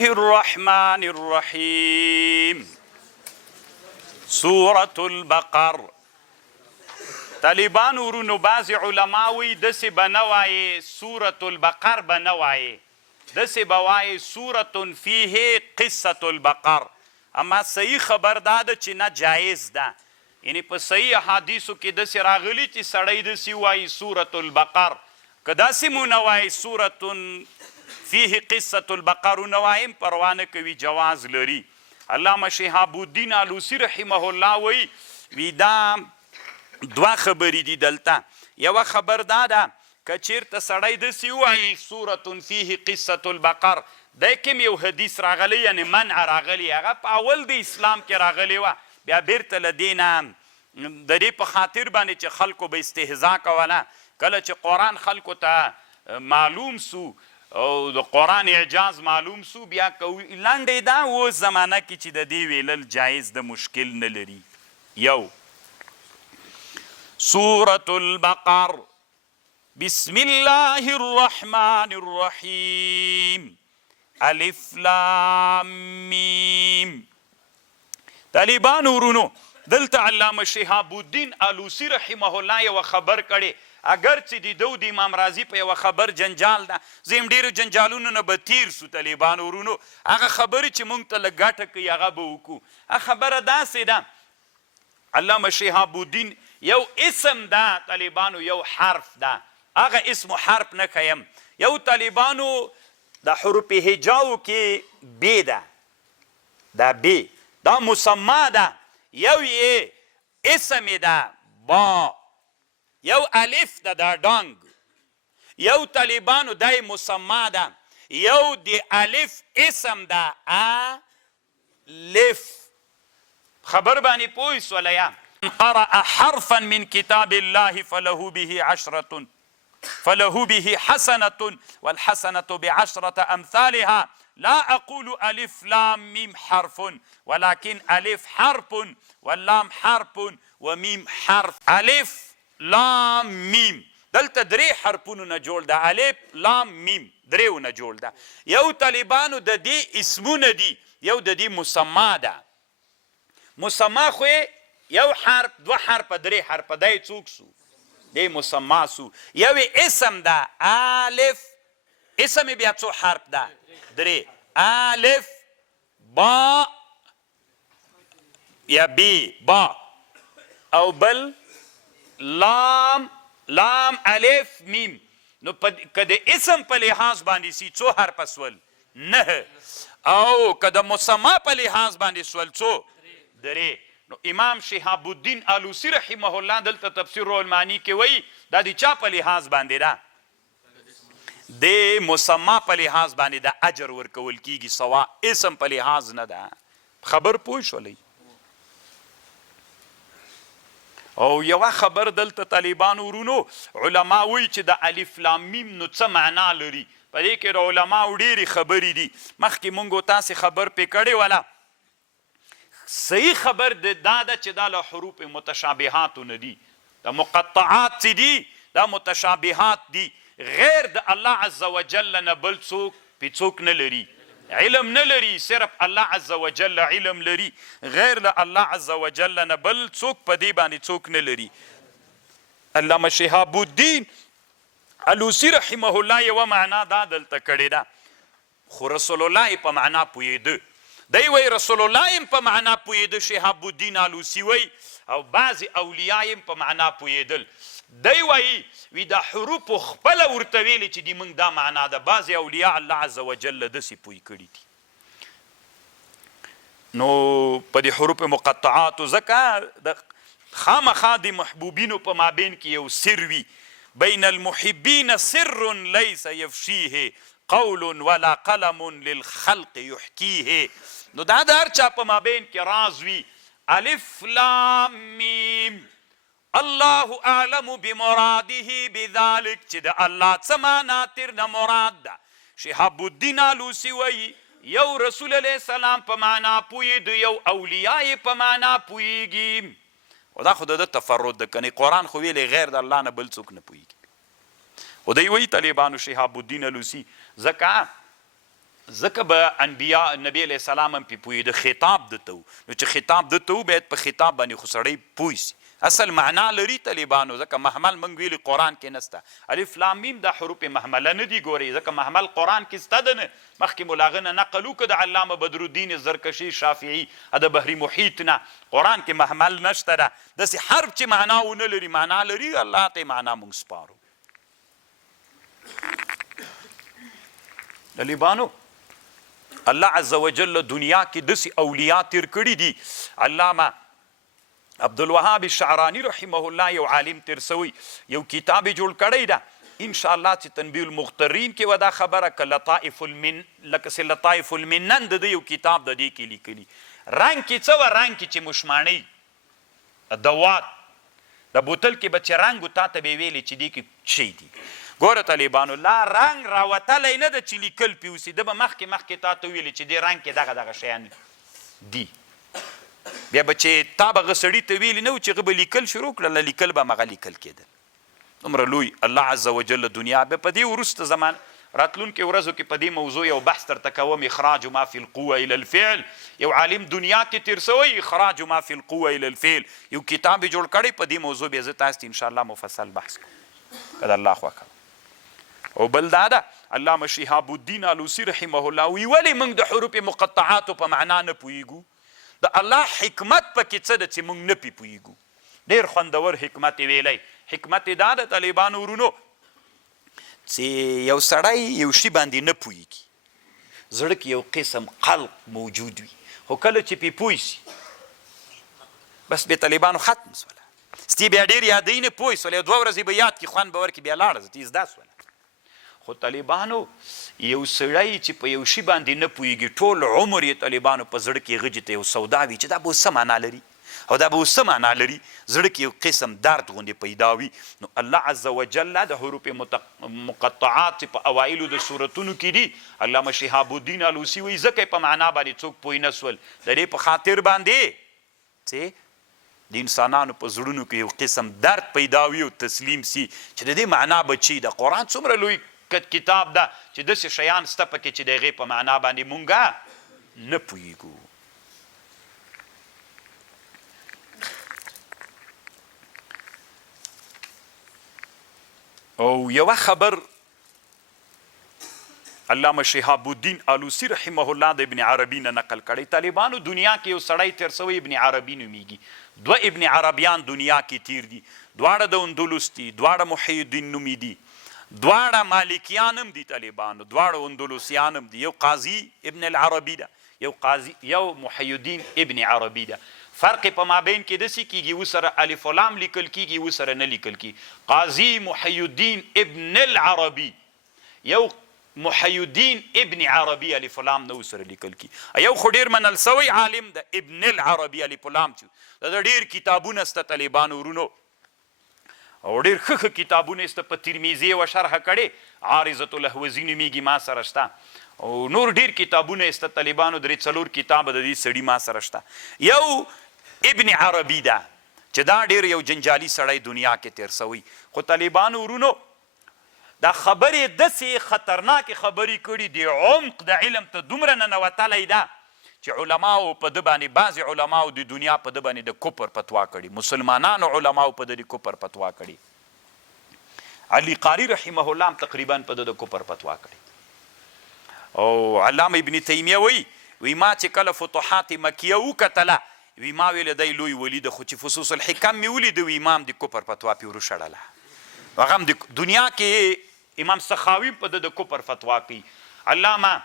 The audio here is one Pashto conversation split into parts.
الرحمن الرحیم سورة البقر. طالبان ورونو بعض علماوی دسی بنوای سورة البقر بنوای دسی بوای سورة فیه قصة البقر، اما صحیح خبر داده چې نه جایز ده. یعنی په صحیح حدیثو کې دسی راغلی چې سړی دسی وای سورة البقر، که داسی مو نوای سورة فیه قصة البقر نوایم پروانه کوي جواز لري. علامه شهاب الدین علوسی رحمه الله وی دا دوه خبرې دي دلته. یوه خبر دا ده که چیرته سړی داسې ووایي سورة فیه قصة البقر، دی کوم یو حدیث راغلی یعنې منع راغلی، هغه په اول د اسلام کې راغلی وه، بیا بیرته له دې نه د دې په خاطر باندې چې خلکو به استهزا کوله، کله چې قرآن خلکو ته معلوم سو او د قرآن اعجاز معلوم سو، بیا لنډې دا اوس زمانه کې چې د دې ویلل جایز د مشکل نه لري. یو سورة البقر بسم الله الرحمن الرحیم الف لام میم. طالبان ورونو دلته علامه شهاب الدین علوسی رحمه الله یوه خبر کړی، اگر چې د دو د امام راضي په یوه خبر جنجال ده، زه یم ډېرو جنجالونو نه به تیر سو. طالبان ورونو هغه خبرې چې موږ ته لږ ګټه کوي هغه به وکړو. هغه خبره داسې ده، علامه شهاب الدین یو اسم ده طالبانو، یو حرف ده، هغه اسم و حرف نه ښیم. یو طالبانو د حروف هجاو کې ب ده، دا ب دا مسماء ده، یو یې اسم ده با، یو الف ده دا ډانګ، یو طالبانو دای مسماء ده، یو د الف اسم ده الف. خبر باندې پوه سوله یا قرأ حرفا من کتاب الله فله به حسنة والحسنة بعشرة أمثالها لا أقول ألف لام ميم حرف ولكن ألف حرف واللام حرف وميم حرف. ألف لام میم دلته درې حرفونو نه جوړ ده، الف لام میم دریو نه جوړ ده. یو طالبانو د دې اسمونه دي، یو د دې مسما ده. مسما خو یو حرف دوه حرفه درې حرفه دی څوک سو دی مسما سو. یو اسم ده الف، اسم بیا څو حرف ده درې، الف با یا بی با، او بل لام لام الف میم. نو که د اسم په لحاظ باندې سی څو حرفه سول؟ نه. او که د مسما په لحاظ باندې سول څو؟ درې. نو امام شهاب الدین علوسی رحمه الله دلته تفسیر المعانی کې وایي دا د چا په لحاظ باندې ده؟ د مسما په لحاظ باندې د اجر ورکول کیږي، سوا اسم په لحاظ نه ده. خبر پوه شولی؟ او یوه خبر دلته طالبانو ورونو علما وایي چې د الف لام میم نو څه معنا لري. په دې کې د علماو ډېرې خبرې دي، مخکې مونږ تاسې خبر پې کړې وله. صحیح خبر دا ده چې دا له حروف متشابهاتو نه دي، د مقطعات چې دي دا متشابهات دي، غیر د الله عز وجل نه بل څوک پې څوک نه لري، علم نه لري، صرف الله عز وجل علم لري، غیر له الله عز وجل نه بل څوک په دې باندې څوک نه لري. علامه شهاب الدین علوسی رحمه الله یوه معنا دا دلته کړې ده، خو رسول الله په معنا پوهېده. دی وایي رسول الله یم په معنا پوهېده، شهاب الدین علوسی وایي، او بعضې اولیاء یم په معنا پوهېدل. دی وایي وی دا حروفو خپله ورته ویلې چې دی موږ دا معنا ده، بعضې اولیاء الله عز وجل داسې پوه کړي دي. نو په دې حروف مقطعاتو ځکه د خامخا د محبوبینو په مابین کې یو سر وي، بین المحبین سر لیس یفشیه قول ولا قلم للخلق یحکیه. نو دا د هر چا په مابین کې راز وي. الف لام میم الله اعلم بمراده بذلک، چې د الله څه معنا ترنه مراد ده. شهاب الدین علوسی وایي یو رسول علیه السلام په معنا پوهېده، یو اولیاء یې په معنا پوهېږي. خو دا خو د ده تفرد ده، کنې قرآن خو ویلی غیر د الله نه بل څوک نه پوهېږي. خو دی وایي طالبانو شهاب الدین علوسی ځکه ځکه به انبیا نبی علیه السلام هم پې پوهېده خطاب دته و نو چې خطاب دته و باید په خطاب باندې خو سړی پوه سي اصل معنا لري طالبانو ځکه محمل موږ ویلي قرآن کې نسته الف لام میم دا حروف محمله نه دي ګورئ ځکه محمل قرآن کې سته ده نه مخکې مو له هغه نه نقل وکړه د علامه بدرالدین زرکشي شافعي د بحري محیط نه قرآن کې محمل نشته ده داسې حرف چې معنا ونه لري معنا لري الله ته معنا موږ سپارو طالبانو الله عز وجل دنیا کې داسې اولیاء تیر کړي دي علامه عبدالوهاب الشعراني رحمه الله یو عالم تیر سوی یو کتاب جوړ کړی ده انشاءالله چې تنبیه المخترین کې ودا خبره که لطائف المنن د یو کتاب د دې کې لیکلي رنګ کې څه وه رنګ کې چې مشمانۍ دوات د بوتل کې به چې رنګ و تا ته به یې ویلې چې دې کې شی دي ګوره طالبانو لا رنګ راوتلی نه ده چې لیکل پې اوسي ده به مخکې تا ته ویلې چې دې رنګ کې دغه شیان دي بیا به چې تا به هغه سړي ته ویلي نه و چې هغه به لیکل شروع کړله لیکل به همغه لیکل کېدل دومره لوی الله عز وجل دنیا بیا په دې وروسته زمان راتلونکې ورځو کې په دې موضوع یو بحث درته کوم اخراج ما فی القوه الى الفعل یو عالم دنیا کې تیر سوی اخراج ما فی القوه الى الفعل یو کتاب یې جوړ کړی په دې موضوع بیا زه تاسو ته انشاءالله مفصل بحث کوم که د الله خوښه او بل دا ده علامه شهاب الدین الوسی رحمه الله وی ولې موږ د حروف مقطعاتو په معنا نه پوهیږو د الله حکمت پکې څه ده چې موږ نه پې پوهیږو ډېر خوندور حکمت یې ویلی حکمت یې دا د طالبانو ورونو چې یو سړی یو شي باندې نه پوهیږي زړه کې یو قسم قلق موجود وي خو کله چې پې پوه سي بس بیا طالبانو ختم سوله ستی بیا ډېر یادوي نه پوه سوله یو 2 ورځې به یاد کړي خوند به ورکړي بیا لاړه زه زده سوله خو طالبانو یو سړی چې په یو شي باندې نه پوهېږي ټول عمر یې طالبانو په زړه کې غجې ته یو سودا وي چې دا به اوس څه معنا لري او دا به اوس څه معنا لري زړه کې یو قسم درد غوندې پیدا وي نو الله عز وجل د حروف مقطعات په اوایلو د صورتونو کې دي علامه شهاب الدین الوسی وایي ځکه په معنا باندې څوک پوه نه سول د دې په خاطر باندې چې د انسانانو په زړونو کې یو قسم درد پیدا وي او تسلیم سي چې د دې معنا به چی د قرآن څومره لوی کتاب ده چې داسې شیان سته پکې چې د هغې په معنا باندې مونږ نه پوهیږو او یوه خبر علامه شهاب الدین الوسی رحمه الله د ابن عربي نه نقل کړی طالبانو دنیا کې یو سړی تیر سوی ابن عربي نومیږي 2 ابن عربیان دنیا کې تیر دي دواړه د اندلس دي دواړه محی الدین نومي دي دواړه مالکیان هم دي طالبانو دواړه اندلسیان هم دي یو قاضي ابن العربي ده یو محی الدین ابن عربي ده فرق په مابین کې داسې کېږي وسره الف و لام لیکل کېږي وسره نه لیکل کېږي قاضي محی الدین ابن العربي یو محی الدین ابن عربي الف و لام نه وسره لیکل کېږي یو خو ډېر منل سوی عالم ده ابن العربي الف و لام چې د ډېر کتابونه سته طالبانو ورونو او ډېر ښه ښه کتابونه یې سته په ترمیزي یوه شرحه کړې عارضة الاهوزي نومیږي ما سره شته او نور ډېر کتابونه یې سته طالبانو 3-4 کتابه د دې سړي ما سره شته یو ابن عربي ده چې دا ډېر یو جنجالي سړی دنیا کې تیر سوی خو طالبانو ورونو دا خبرې داسې خطرناکې خبرې کړي د عمق د علم ته دومره ننوتلی ده چې علماو په ده باندې بعضې علماو د دنیا په ده باندې د کفر فتوا کړي مسلمانانو علماو په ده د کفر فتوا کړي علي قاري رحمه الله هم تقریبا په ده د کفر فتوا کړي او علامه ابن تیمیه وی ما چې کله فتوحات مکیه وکتله وی ما ویل دی لوی ولی ده خو چې فصوص الحکم مې ولید وی امام د کفر فتوا پې وروشړله هغه هم د دنیا کې امام سخاوي په ده د کفر فتوا کوي علامه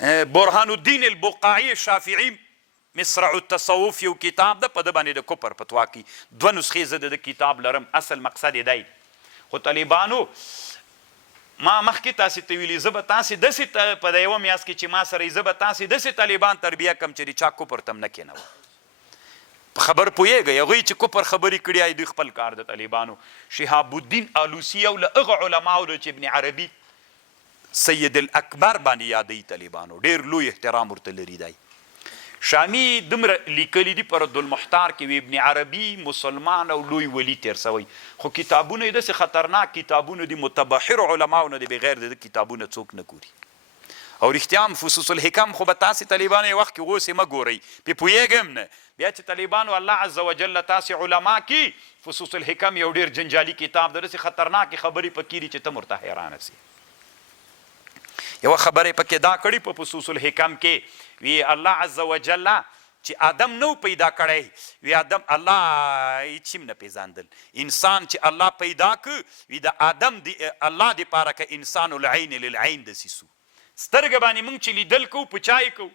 برهان الدین البقاعي شافعي مصرع التصوف یو کتاب ده په ده باندې د کفر فتوا کوي 2 نسخې زه د کتاب لرم اصل مقصد یې دی خو طالبانو ما مخکې تاسې ته ویلي زه به تاسې داسې په د یوه میاشت کې چې ما سره زه به تاسې داسې طالبان تربیه کړم چې د چا کفر ته هم نه کېنوم په خبر پوهېږئ هغوی چې کفر خبرې کړي دوی خپل کار د طالبانو شهاب الدین الوسی یو له هغه علماو ده چې ابن عربي سید الاکبر باندې یادوي طالبانو ډېر لوی احترام ورته لري دی شامی دومره لیکلي دي په رد المحتار کې وی ابن عربي مسلمان او لوی ولی تیر سوی خو کتابونه یې داسې خطرناک کتابونه دي متبحر علماو نه دي بغیر د کتابونه څوک نه ګوري او رښتیا هم فصوص الحکم خو به تاسې طالبانو یې وخت کې اوس یې مه ګورئ پې پوهېږم نه بیا چې طالبانو الله عز وجل تاسې علما کی فصوص الحکم یو ډېر جنجالي کتاب د داسې خطرناکې خبرې پکې دي چې ته ورته حیرانه سي یوه خبره یې پکې دا کړې په فصوص الحکم کې وی الله عز وجل چې آدم نو پیدا کړی وی آدم الله هیڅ هم نه پیژاندل انسان چې الله پیدا که وی د آدم الله دپاره که انسان العین للعین داسې سو سترګه باندې موږ چې لیدل کوو په چای کوو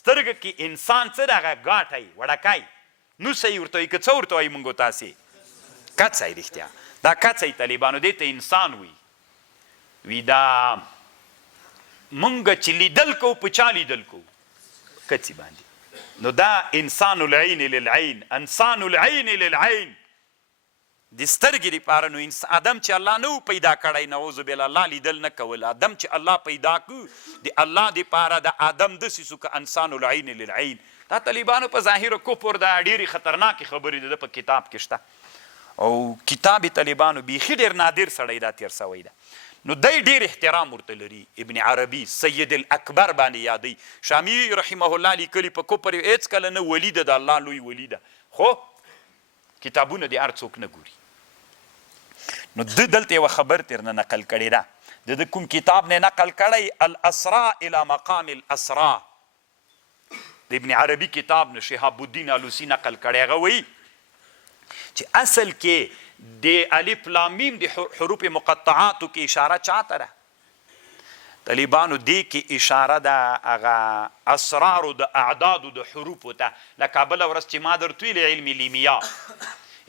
سترګه کې انسان څه دغه ګاټی وړکی نوسی ورته وایي که څه ورته وایي موږ تاسې کڅی رښتیا دا کڅی طالبانو دې ته انسان وي دا موږ چې لیدل کوو په چا لیدل کوو کڅې باندې نو دا انسان العین للعین انسان العین للعین د سترګې دپاره نو آدم چې الله نه و پیدا کړی نعوذ بالله الله لیدل نه کول آدم چې الله پیدا کو د الله دپاره د آدم داسې سو که انسان العین للعین دا طالبانو په ظاهر کفر دا ډېرې خطرناکې خبرې د په کتاب کې شته او کتاب طالبانو بیخي ډېر نادر سړی دا تېر سوی ده نو دی ډېر احترام ورته لري ابن عربي سید الاکبر باندې یادوي شامی رحمه الله لیکلي په کفر هېڅکله نه ولی ده د الله لوی ولی ده خو کتابونه د هر څوک نه ګوري نو ده دلته یوه خبر ترنه نقل کړې ده د کوم کتاب نه نقل کړی الاسرار الى مقام الاسرار د ابن عربي کتاب نه شهاب الدین الوسی نقل کړی هغه وایي چې اصل کې د الف لام میم د حروف مقطعاتو کې اشاره چاته ده طالبانو دې کې اشاره ده هغه اسرارو د اعدادو د حروفو ته لکه بله ورځ چې ما درته ویلې علم لیمیا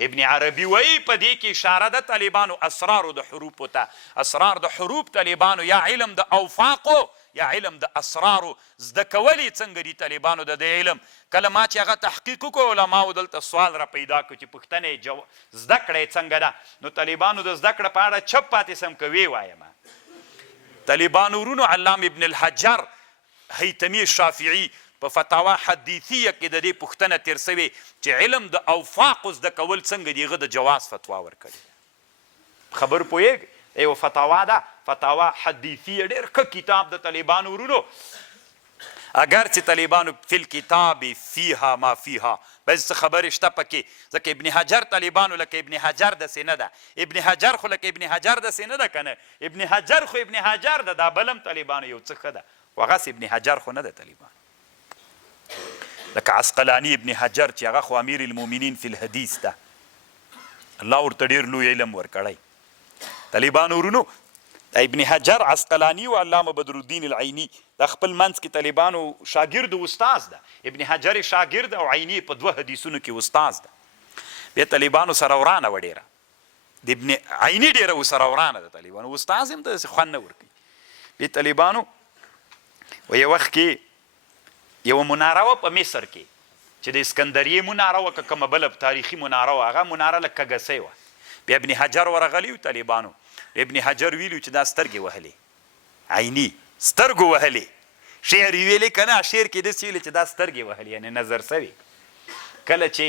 ابن عربي وایي په دې کې اشاره ده طالبانو اسرارو د حروفو ته اسرار د حروف طالبانو یا علم د اوفاقو یا علم د اسرارو زده کولی څنګه دي طالبانو د دې علم کله ما چې هغه تحقیق وکړو علماو دلته سوال را پیدا کړو چې پوښتنه زده کړی څنګه ده نو طالبانو د زده کړه په اړه چپ پاتې سم که ویې وایم طالبانو ورونو علام ابن الحجر هیتمي شافعي په فتاوا حدیثیه کې د دې پوښتنه تېر سوې چې علم د اوفاقو زده کول څنګه دي هغه د جواز فتوا ورکړې خبر پوهېږئ یو فتاوا ده فتاوا حدیثیه ډېر ښه کتاب د طالبانو ورونو اگر چې طالبانو فی الکتاب فیها ما فیها بس خبرې شته پکې ځکه ابن حجر طالبانو لکه ابن حجر داسې نه ده ابن حجر خو لکه ابن حجر داسې نه ده که نه ابن حجر خو ابن حجر ده دا بلم طالبانو یو څه ښه ده خو هغسې ابن حجر خو نه ده طالبانو لکه عسقلاني ابن حجر چې هغه خو امیر المؤمنین فی الحدیث ده الله ورته ډېر لوی علم ورکړی طالبانو ورونو ابن حجر عسقلاني و علامه بدرالدین العیني د خپل منځ کې طالبانو شاګرد او استاز ده ابن حجر شاګرد او عیني په دوه حدیثونو کې استاز ده بیا طالبانو سره ورانه وه ډېره د ابن عیني ډېره ورسره ورانه ده طالبانو استاز هم داسې خوند نه ورکوي بیا طالبانو و یو وخت کې یوه مناره وه په مصر کې چې د اسکندریې مناره وه که کومه بله تاریخي مناره وه هغه مناره لږ کږسۍ وه بیا ابن حجر ورغلی و طالبانو ابن حجر ویلو چې دا سترګې وهلې عیني سترګو وهلې شعر یې ویلې که نه شعر کې داسې ویلې چې دا سترګې وهلې یعنې نظر سوي کله چې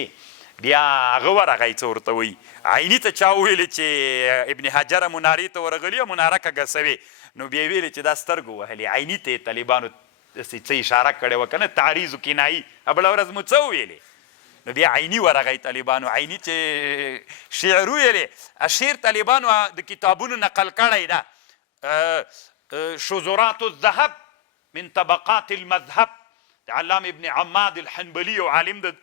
بیا هغه ورغی څه ورته وایي عیني ته چا وویلې چې ابن حجره منارې ته ورغلي او مناره کږه سوې نو بیا یې ویلې چې دا سترګو وهلې عیني ته یې طالبانو داسې څه اشاره کړې وه که نه تعریض و کنایي بله ورځ مو څه وویلې نو بیا عیني ورغی طالبانو عیني چې شعر ویلې شعر طالبانو د کتابونو نقل کړی ده شذرات الذهب من طبقات المذهب د علام ابن عماد الحنبلي او عالم د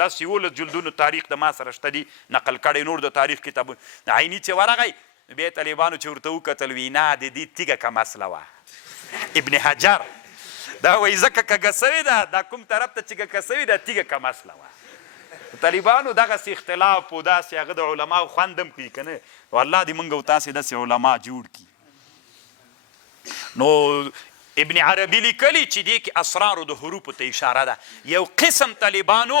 لس یولس جلدونو تاریخ د ما سره شته دي نقل کړی نور د تاریخ کتابونه عیني چې ورغی بیا طالبانو چې ورته وکتل وی نه د دې تیږه که مسله وه ابن حجر دا وایي ځکه کږه سوې ده دا کوم طرف ته چې کږه سوې ده تیږه که مسله وه طالبانو دغسې اختلاف و داسې هغه د علماو خوند هم کوي که نه والله دې موږ او تاسې داسې علما جوړ کړي نو ابن عربي لیکلي چې دې کې اسرارو د حروفو ته اشاره ده یو قسم طالبانو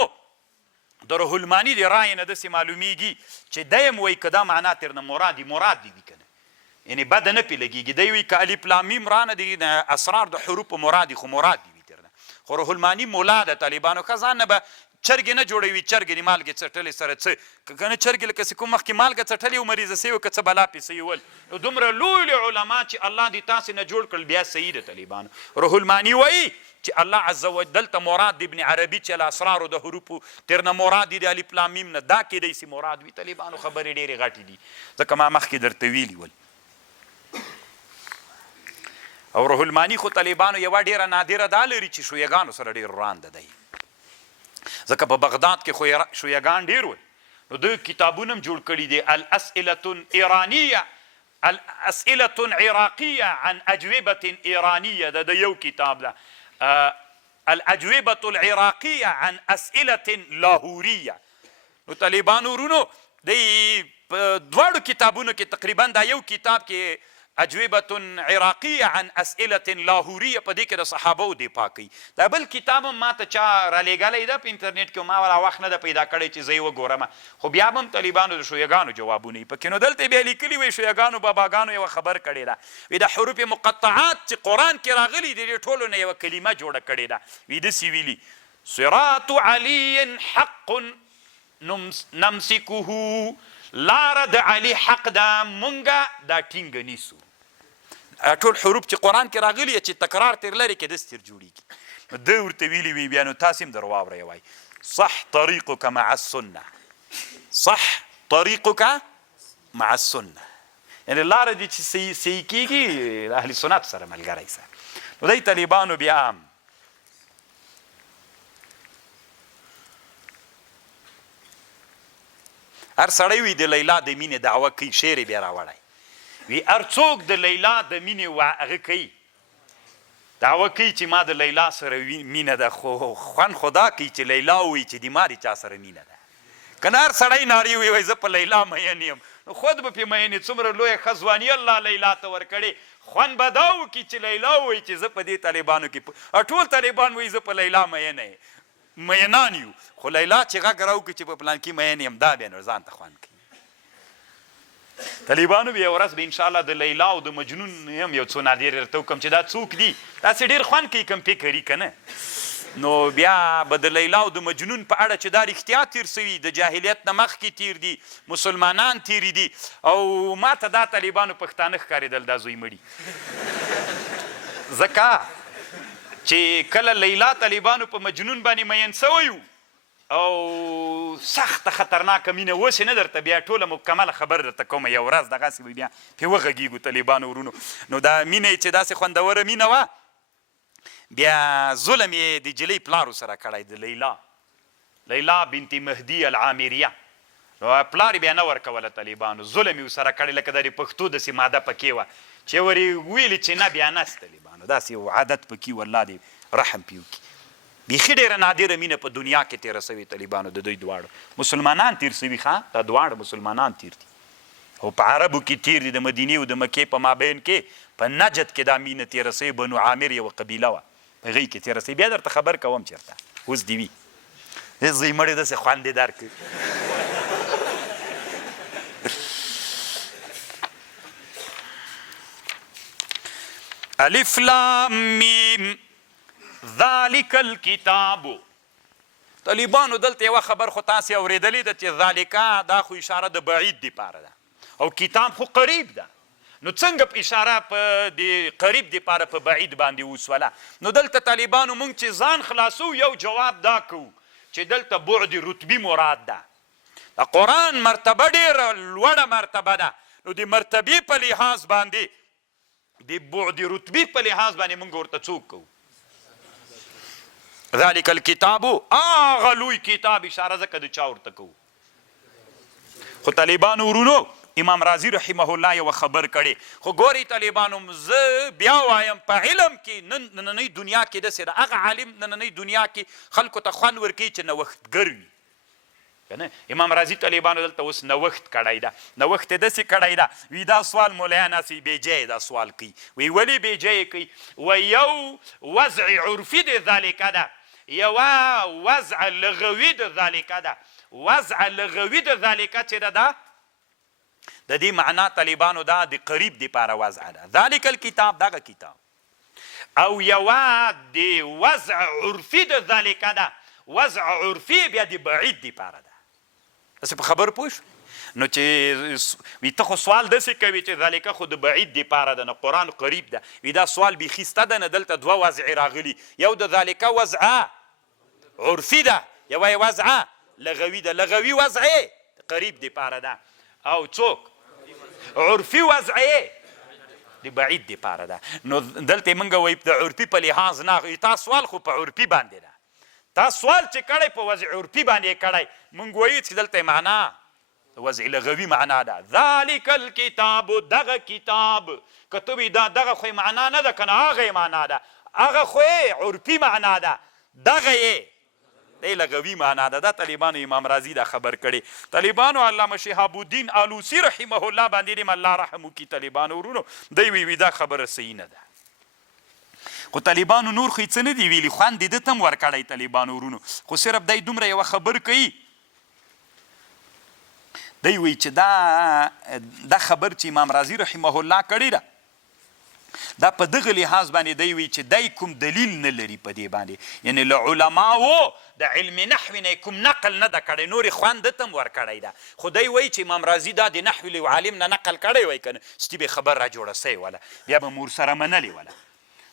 د روح الماني د رایې نه داسې معلومیږي چې دی هم وایي که دا معنا ترنه مراد دي وي که نه یعنې بده نه پرې لګېږي دی وایي که الف لام میم رانه دي اسرار د حروفو مراد دي خو مراد دي وي ترنه خو روح الماني ملا د طالبانو ښه ځان نه به چرګې نه جوړوي چرګې د مالګې څټلې سره څه که نه چرګې لکه چې کوم مخکې مالګه څټلې و مریضه سوي که څه بلا پې سوي ول نو دومره لوی علما چې الله دې تاسې نه جوړ کړل بیا صحیح د طالبانو روح الماني وایي چې الله عز وجل دلته مراد د ابن عربي چې الاسرار د حروفو تر نه مراد دي د الف لام میم نه دا کیدای سي مراد وي طالبانو خبرې ډېرې غټې دي ځکه ما مخکې درته ویلي ول او روح الماني خو طالبانو یوه ډېره نادره دا لري چې شویګانو سره ډېر رانده دی ځکه په بغداد کې خو شویګان ډېر ول نو دوی کتابونه هم جوړ کړي دي الاسئله ایرانیه الاسئله عراقیه عن اجوبه ایرانیه د یو کتاب ده الاجوبه العراقیه عن اسئله لاهوریه نو طالبانو ورونو د دواړو کتابونو کې تقریبا دا یو کتاب کې اجوبه عراقیه عن اسئله لاهوریه په دې کې د صحابو دفاع کوي دا بل کتاب هم ما ته چا رالیږلی ده په انټرنیټ کې ما ولا وخت نه ده پیدا کړی چې زه یې وګورم خو بیا به هم طالبانو د شویګانو جوابونه یي پکې نو دلته بیا لیکلي وی شویګانو باباګانو یوه خبر کړې ده وی د حروف مقطعات چې قرآن کې راغلي دي دې ټولو نه یوه کلمه جوړه کړې ده وی داسې ویلي صراط علي حق نمسکه لاره د علي حق ده مونږه دا ټینګه نیسو ټول حروف چې قرآن کې راغلي چې تکرار تر لرې کې داسې تر جوړېږي نو ده ورته ویلي وي بیا نو تاسې هم در واورئ وایي صح طریقک مع السنه صح طریقک مع السنه یعنې لاره دې چې صحیح کېږي د اهل سنت سره ملګری سه نو دی طالبانو بیا هم هر سړی وي د لیلا د مینې دعوه کوي شعر یې بیا راوړی وی هر څوک د لیلا د مینې هغه کوي دعوه کوي چې ما د لیلا سره مینه ده خو خوند خو دا کوي چې لیلا ووایي چې د ما د چا سره مینه ده که نه هر سړی نارې ووایي زه په لیلا مین یم نو خود به پې مین یې څومره لویه ښه ځواني الله لیلا ته ورکړې خوند به دا وکړي چې لیلا ووایي چې زه په دې طالبانو کې ټول طالبان وایي زه په لیلا مینه یم مینان یو خو لیلا چې غږ راوکړي چې په پلان کې مین یم دا بیا نو ځان ته خوند کوي طالبانو بیا ورځ به انشاءالله د لیلا او د مجنون هم یو څو نادر درته وکړم چې دا څوک دي داسې ډېر خوند کوي کم فکري که نه نو بیا به د لیلا او د مجنون په اړه چې دا رښتیا تیر سوي د جاهلیت نه مخکې تیر دي مسلمانان تیری دي او ما ته دا طالبانو پښتانه ښکارېدل دا زوی مړي ځکه چې کله لیلا طالبانو په مجنون باندې مین سوی و او سخته خطرناکه مینه اوس یې نه درته بیا ټوله مکمله خبر درته کومه یو ورځ دغسې به بیا پرې وغږېږو طالبانو ورونو نو دا مینه یې چې داسې خوندوره مینه وه بیا ظلم یې د جلۍ پلارو سره کړی د لیلا بنت مهدي العامریه نو پلار یې بیا نه ورکوله طالبانو ظلم یې ورسره کړی لکه د پښتو داسې ماده پکې وه چې ورې ویلې چې نه بیا نس طالبانو داسې یو عادت پکې و الله دې رحم پې وکړي بیخي ډېره نادره مینه په دنیا کې تېره سوې طالبانو د دوی دواړو مسلمانان تیر سوي ښه دا دواړه مسلمانان تیر دي او په عربو کې تیر دي د مدینې او د مکې په مابین کې په نجد کې دا مینه تېره سوې بنو عامر یوه قبیله وه په هغې کې تېره سوې بیا درته خبر کوم چېرته اوس دې وي زوی مړې داسې خوند یې درکړي الف لام میم ذالک الکتاب طالبانو دلته یوه خبر خو تاسې اورېدلې ده چې ذالکه دا خو اشاره د بعید دپاره ده او کتاب خو قریب ده نو څنګه په اشاره په د قریب دپاره په بعید باندې وسوله نو دلته طالبانو مونږ چې ځان خلاصو یو جواب دا کوو چې دلته بعد رتبي مراد ده د قرآن مرتبه ډېره لوړه مرتبه ده نو د مرتبې په لحاظ باندې د بعد رتبي په لحاظ باندې مونږ ورته څوک کوو ذالک الکتاب هغه لوی کتاب اشاره ځکه د چا ورته کوو خو طالبانو ورونو امام رازي رحمه الله یوه خبر کړې خو ګورئ طالبانو زه بیا وایم په علم کې نننۍ دنیا کې داسې ده هغه عالم نننۍ دنیا کې خلکو ته خوند ورکوي چې نوښتګر وي که نه امام رازي طالبانو دلته اوس نوښت کړی ده نوښت یې داسې کړی ده وی دا سوال مولیان هسې بېجایه دا سوال کوي وی ولې بېجایه کوي و یو وضع عرفي د ذالکه ده یوه وضع لغوي د ذالکه ده وضع لغوي د ذالکه چې ده د دې معنا طالبانو دا د قریب دپاره وضع ده ذالک الکتاب دغه کتاب او یوه د وضع عرفي د ذالکه ده وضع عرفي بیا د بعید دپاره ده. داسې په خبر پوه شو. نو چې وي ته خو سوال داسې کوي چې ذالکه خو د بعید دپاره ده، نه قرآن قریب ده. وي دا سوال بیخي سته ده، نه دلته دوه وضع راغلي. یو د ذالکه وضعه عرفي ده، یوه یې وضعه لغوي ده. لغوي وضعې قریب دپاره ده، او څوک عرفي وضعې د بعید دپاره ده. نو دلته موږ وایي د عرفي په لحاظ نه، تا سوال خو په عرفي باندې ده. تا سوال چې کړی په وضع عرفي باندې کړی، موږ وایو چې دلته معنا وضع لغوي معنا ده. ذالک الکتاب، دغه کتاب، که ته وایي دغه خو معنا نه ده که نه هغه معنا ده، هغه خو عرفي معنا ده، دغه یې دی لغوي معنا ده. دا طالبانو امام راضي دا خبر کړی. طالبانو علامه شهاب الدین آلوسی رحمه الله باندې دې الله رحم وکړي. طالبانو ورونو دی وی دا خبره صحیح نه ده. خو طالبانو نور خو یې څه نه دي ویلي، خوند یې ده ته هم ورکړی طالبانو ورونو. خو صرف دی دومره یوه خبر کوي، دی وایي چې دا خبر چې امام راضي رحمه الله کړې ده، دا په دغه لحاظ باندې دی وایي چې دی کوم دلیل نه لري په دې باندې، یعنې له علماو د علم نحو نه کوم نقل نه ده کړی، نورې خوند ده ته هم ورکړی ده. خو دی وایي چې امام راضي دا د نحو له عالم نه نقل کړی وای که نه، ستې به خبر را جوړه سوی وله، بیا به مو ورسره منلې وله.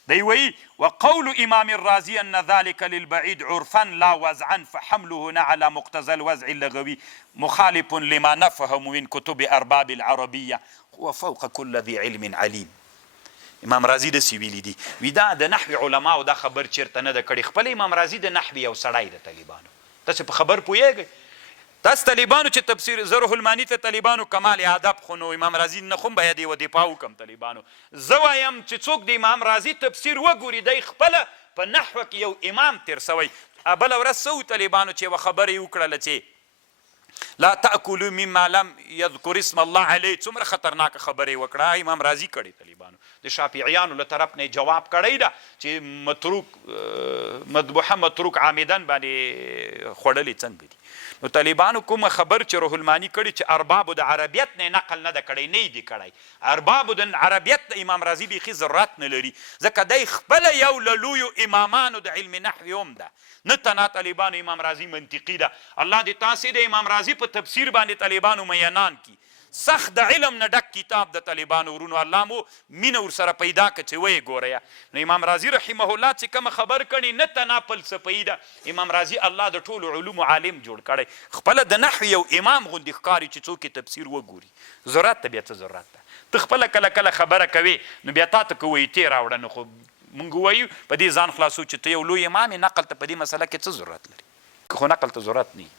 دی وایي وقول امام الرازي ان ذلك للبعيد عرفا لا وضعا فحمله على مقتضى الوضع اللغوي مخالف لما نفهم من كتب ارباب العربيه وفوق كل ذي علم عليم. امام راضي داسې ویلي دي. وي دا د نحوي علماو دا خبر چېرته نه ده کړې. خپل امام راضي د نحوي یو سړی د طالبانو، تاسې په خبر پوهېږئ. تاسو طالبانو چې تفسیر زره المانی ته طالبانو کمال ادب خو نو امام راضي نه خو باید یې دفاع وکړم. طالبانو زه وایم چې څوک د امام راضي تفسیر وګوري، دی خپله په نحوه کې یو امام تېر سوی. بله ورځ څه و طالبانو چې یوه خبره یې وکړله چې لا تأکلوا مما لم یذکر اسم الله علیه. څومره خطرناکه خبره یې وکړه، امام راضي کړې. طالبانو د شافعیانو له طرف نه جواب کړی ده چې مذبوحه متروک عامدن باندې خوړلې څنګه دي. نو طالبانو کومه خبر چې روح المانی کړي چې اربابو د عربیت نه نقل نه ده کړی، نه یې دي کړی. اربابو د عربیت د امام راضي بیخي ضرورت نه لري، ځکه دی خپله یو له لویو امامانو د علم نحوي هم ده. نه تنها طالبانو امام راضي منطقي ده. الله دې تاسې د امام راضي په تفسیر باندې طالبانو میانان کی. سخت د علم نه ډک کتاب د طالبانو ورونو، الله مو مینه ورسره پیدا کړه چې ویې ګورئ. نو امام راضي رحمه الله چې کومه خبر کړي، نه تنها فلسفهي ده. امام راضي الله د ټولو علومو عالم جوړ کړی، خپله د نحو یو امام غوندې ښکاري چې څوک یې تفسیر وګوري. ضرورت ته بیا څه ضرورت ده؟ ته خپله کله کله خبره کوې نو بیا تا ته که وایي تې راوړه، نو خو مونږ وایو په دې ځان خلاصو چې ته یو لوی امام یې، نقل ته په دې مسله کې څه ضرورت لري؟ که خو نقل ته ضرورت نه وي.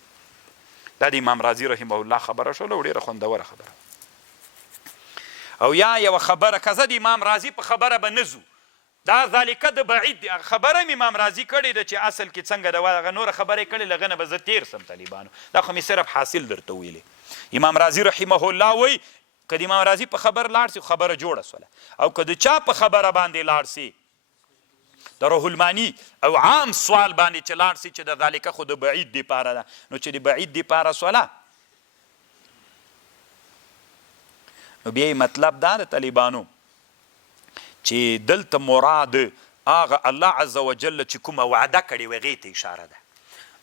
دا د امام راضي رحمه الله خبره شوله، او ډېره خوندوره خبره. او یا یوه خبره که زه د امام راضي په خبره به نه ځو، دا ذالکه د بعید خبره م امام راضي کړې ده چې اصل کې څنګه ده، هغه نوره خبره یې کړې، له هغه نه به زه تېر سم. طالبانو دا خو مې صرف حاصل درته ویلې. امام راضي رحمه الله وایي که د امام راضي په خبر لاړ سي خبره جوړه سوله، او که د چا په خبره باندې لاړ سي د روح المانی او عام سوال باندې چې لاړ سي چې د ذالکه خو د بعید دپاره ده، نو چې د بعید دپاره سوله، نو بیا مطلب دا د طالبانو چې دلته مراد هغه الله عز وجل چې کومه وعده کړې وه هغې ته اشاره ده.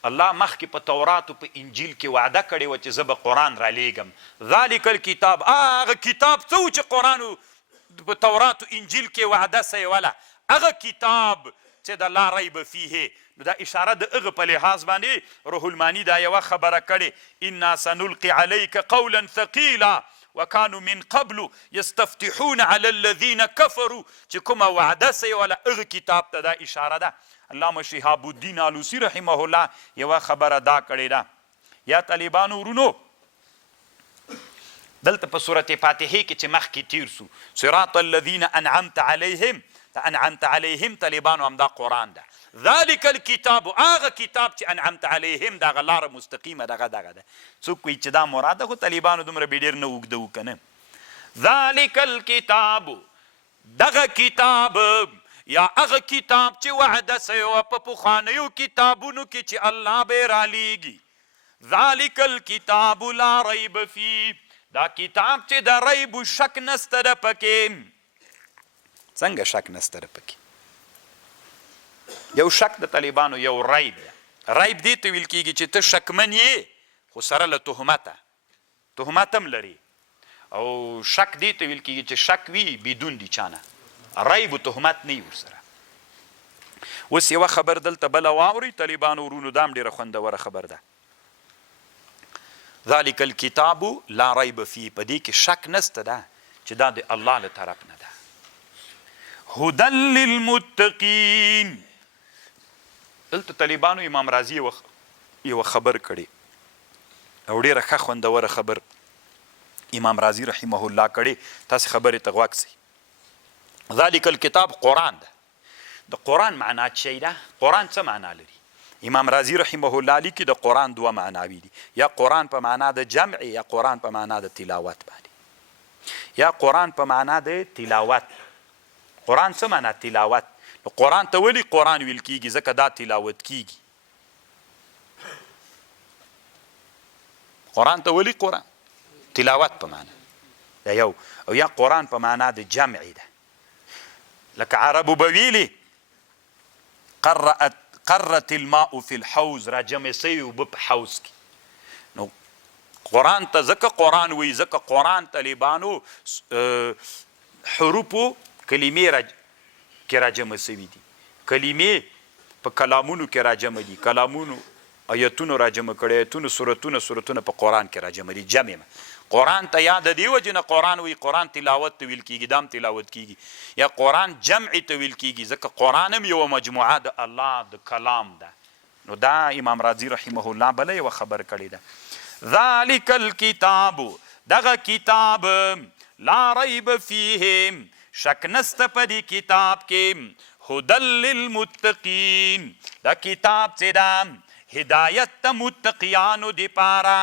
الله مخکې په تورات او په انجیل کې وعده کړې وه چې زه به قرآن رالیږم. ذالک الکتاب، هغه کتاب څه و چې قرآن په تورات او انجیل کې وعده سویوله، هغه کتاب چې د لا ریب فیه. نو دا اشاره د هغه په لحاظ باندې روح المانی دا یوه خبره کړې، انا سنلقي علیک قولا ثقیلا وکانو من قبل یستفتحون علی الذین کفروا، چې کومه وعده سویوله هغه کتاب ته دا اشاره ده. علامه شهاب الدین آلوسی رحمه الله یوه خبره دا کړې ده. یا طالبانو ورونو دلته په سورت فاتحې کې چې مخکې تیر سو، صراط الذین انعمت علیهم، ته انعمت علیهم طالبانو همدا قرآن ده. ذالک الکتاب، هغه کتاب چې انعمت علیهم دغه لاره مستقیمه دغه ده. څوک وایي چې دا مراد ده، خو طالبانو دومره به ډېر نه اوږده و که نه. ذالک الکتاب، دغه کتاب یا هغه کتاب چې وعده سوی وه په پخوانیو کتابونو کې چې الله به یې رالیږي. ذالک الکتاب لا ریب فی، دا کتاب چې د ریب و شک نسته ده پکې. څنګه شک نسته ده پکې؟ یو شک د طالبانو یو ریب ده، ریب دې ته ویل کېږي چې ته شکمن یې خو سره له تهمت هم لري، او شک دې ته ویل کېږي چې شک وي بدون د چانه، ریب و تهمت نه وي ورسره. اوس یوه خبر دلته بله واورئ طالبانو ورونو، دا هم ډېره خوندوره خبر ده. ذلک الکتاب لا ریب فیه، په دې کې شک نسته ده چې دا د الله له طرف نه ده. هدى للمتقین، دلته طالبانو امام راضي یوه خبر کړی او ډېره ښه خوندوره خبر امام راضي رحمه الله کړی، تاسې خبرې ته غوږ سئ. ذلک الکتاب قرآن ده. د قرآن معنا څه شی ده؟ قرآن څه معنا لري؟ امام راضي رحمه الله لیکي د قرآن دوه معناوي دي، یا قرآن په معنا د جمع، یا قرآن په معنا د تلاوت باندې. یا قرآن په معنا د تلاوت. قرآن څه معنا؟ تلاوت. نو قرآن ته ولې قرآن ویل کېږي؟ ځکه دا تلاوت کېږي. قرآن ته ولې قرآن؟ تلاوت په معنا دا یو. او یا قرآن په معنا د جمع ده، لکه عربو به ویلي قرت الماء فی الحوض، را جمع سوي اوبه په حوض کې. نو قرآن ته ځکه قرآن وایي، ځکه قرآن طالبانو حروفو کلمې کې را جمع سوي دي، کلمې په کلامونو کې را جمع دي، کلامونو آیتونو را جمع کړي، آیتونو سورتونه په قرآن کې را جمع دي. جمع قرآن ته یا د دې وجې نه قرآن وایي، قرآن تلاوت ته ویل کېږي، دا هم تلاوت کېږي. یا قرآن جمع ته ویل کېږي ځکه قرآن هم یوه مجموعه د الله د کلام ده. نو دا امام راضي رحمه الله بله یوه خبر کړې ده. ذلک الکتاب، دغه کتاب لا ریب فیه، شک نسته په دې کتاب کې، هدى للمتقین، دا کتاب چې ده هدایت ته متقیانو دپاره.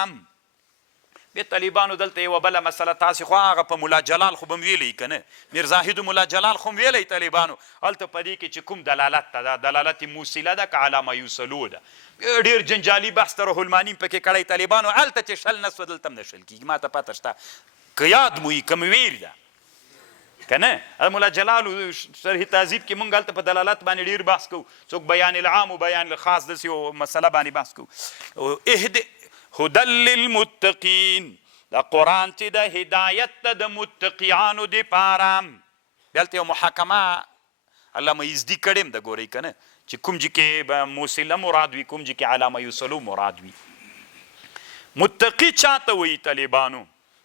بیا طالبانو دلته یوه بله مسله، تاسې خو هغه په ملا جلال خو به م ویلی که نه، میرزاهد ملا جلال خو م ویلی طالبانو، هلته په دې کې چې کوم دلالت ته ده، دلالت موصله ده که علامه یوصلو ده. ډېر جنجالي بحث ته روح الماني پکې کړی طالبانو، هلته چې شل نسوه دلته هم نه شل کېږي، ما ته پته شته که یاد مو وي که م ویر ده که نه. مولا جلال شرح تهذیب کې مونږ هلته په دلالت باندې ډېر بحث کوو، څوک بیان العام و بیان الخاص داسې یو مسله باندې بحث کوو. هدى للمتقین، دا قرآن چې د هدایت ته د متقیانو دپاره. دلته یو محاکمه علامه یزدي کړې م ده، ګورئ که نه، چې کوم ځای کې به موصله مراد وي، کوم ځای کې علامه یوصلو مراد وي. متقي چاته وایي طالبانو؟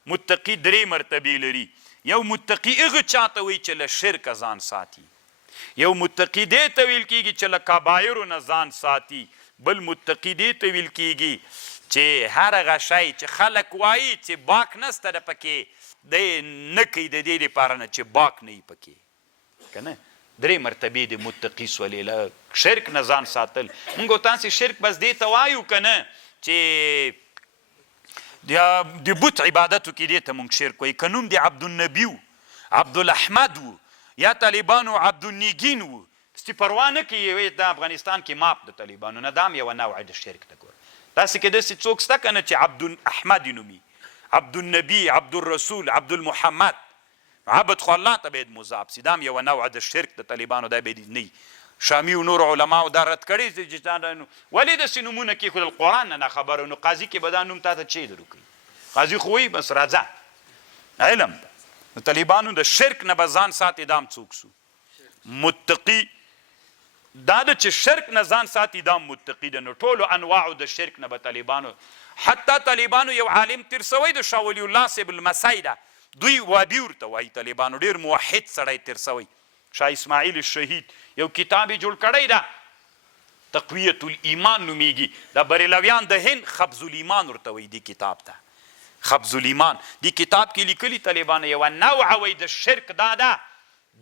متقي درې مرتبې لري. یو متقي هغه چاته وایي چې له شرکه ځان ساتي، یو متقي دې ته ویل کېږي چې له کبایرو نه ځان ساتي، بل متقي دې ته ویل کېږي چې هر هغه شی چې خلک وایي چې باک نسته ده پکې، دی نه کوي د دې دپاره نه چې باک نه وي پکې، که نه. درې مرتبې د متقي سولې، له شرک نه ځان ساتل. مونږ تاسې شرک بس دې ته وایو که نه چې د بت عبادتو کې دې ته مونږ شرک وایي، که نوم د عبدالنبي و، عبدالاحمد و، یا طالبانو عبدالنیګین و، ستې پروا نه کوي د افغانستان کې ماپ د طالبانو نه، دا هم یوه نوع د شرک ده. ګوره داسې کې داسې څوک شته که نه چې عبدالاحمد یې نومي، عبدالنبي، عبدالرسول، عبدالمحمد، عبد خو الله ته باید مضاف سي، دا هم یوه نوع د شرک د طالبانو دا باید نه وي. شامي و نور علماو دا رد کړي چې ولې داسې نومونه کېښودل، قرآن نه خبره. نو قاضي کې به دا نوم تا ته چی در وکړي؟ قاضي خو وایي بس راځه علم ده. نو طالبانو د شرک نه به ځان ساتي، دا هم څوک سو متقي دا د چې شرک نه ځان ساتي، دا متقي ده. نو ټولو انواعو د شرک نه به طالبانو، حتی طالبانو یو عالم تیر سوی د شاه ولی الله صاحب المسی ده، دوی وابي ورته وایي طالبانو، ډېر موحد سړی تیر سوی، شاه اسماعیل الشهید یو کتاب یې جوړ کړی ده، تقویت الایمان نومیږي. دا بریلویان د هند خبز الایمان ورته وایي دې کتاب ته، خبز الایمان. دې کتاب کې لیکلي طالبانو یوه نوعه وایي د شرک دا ده،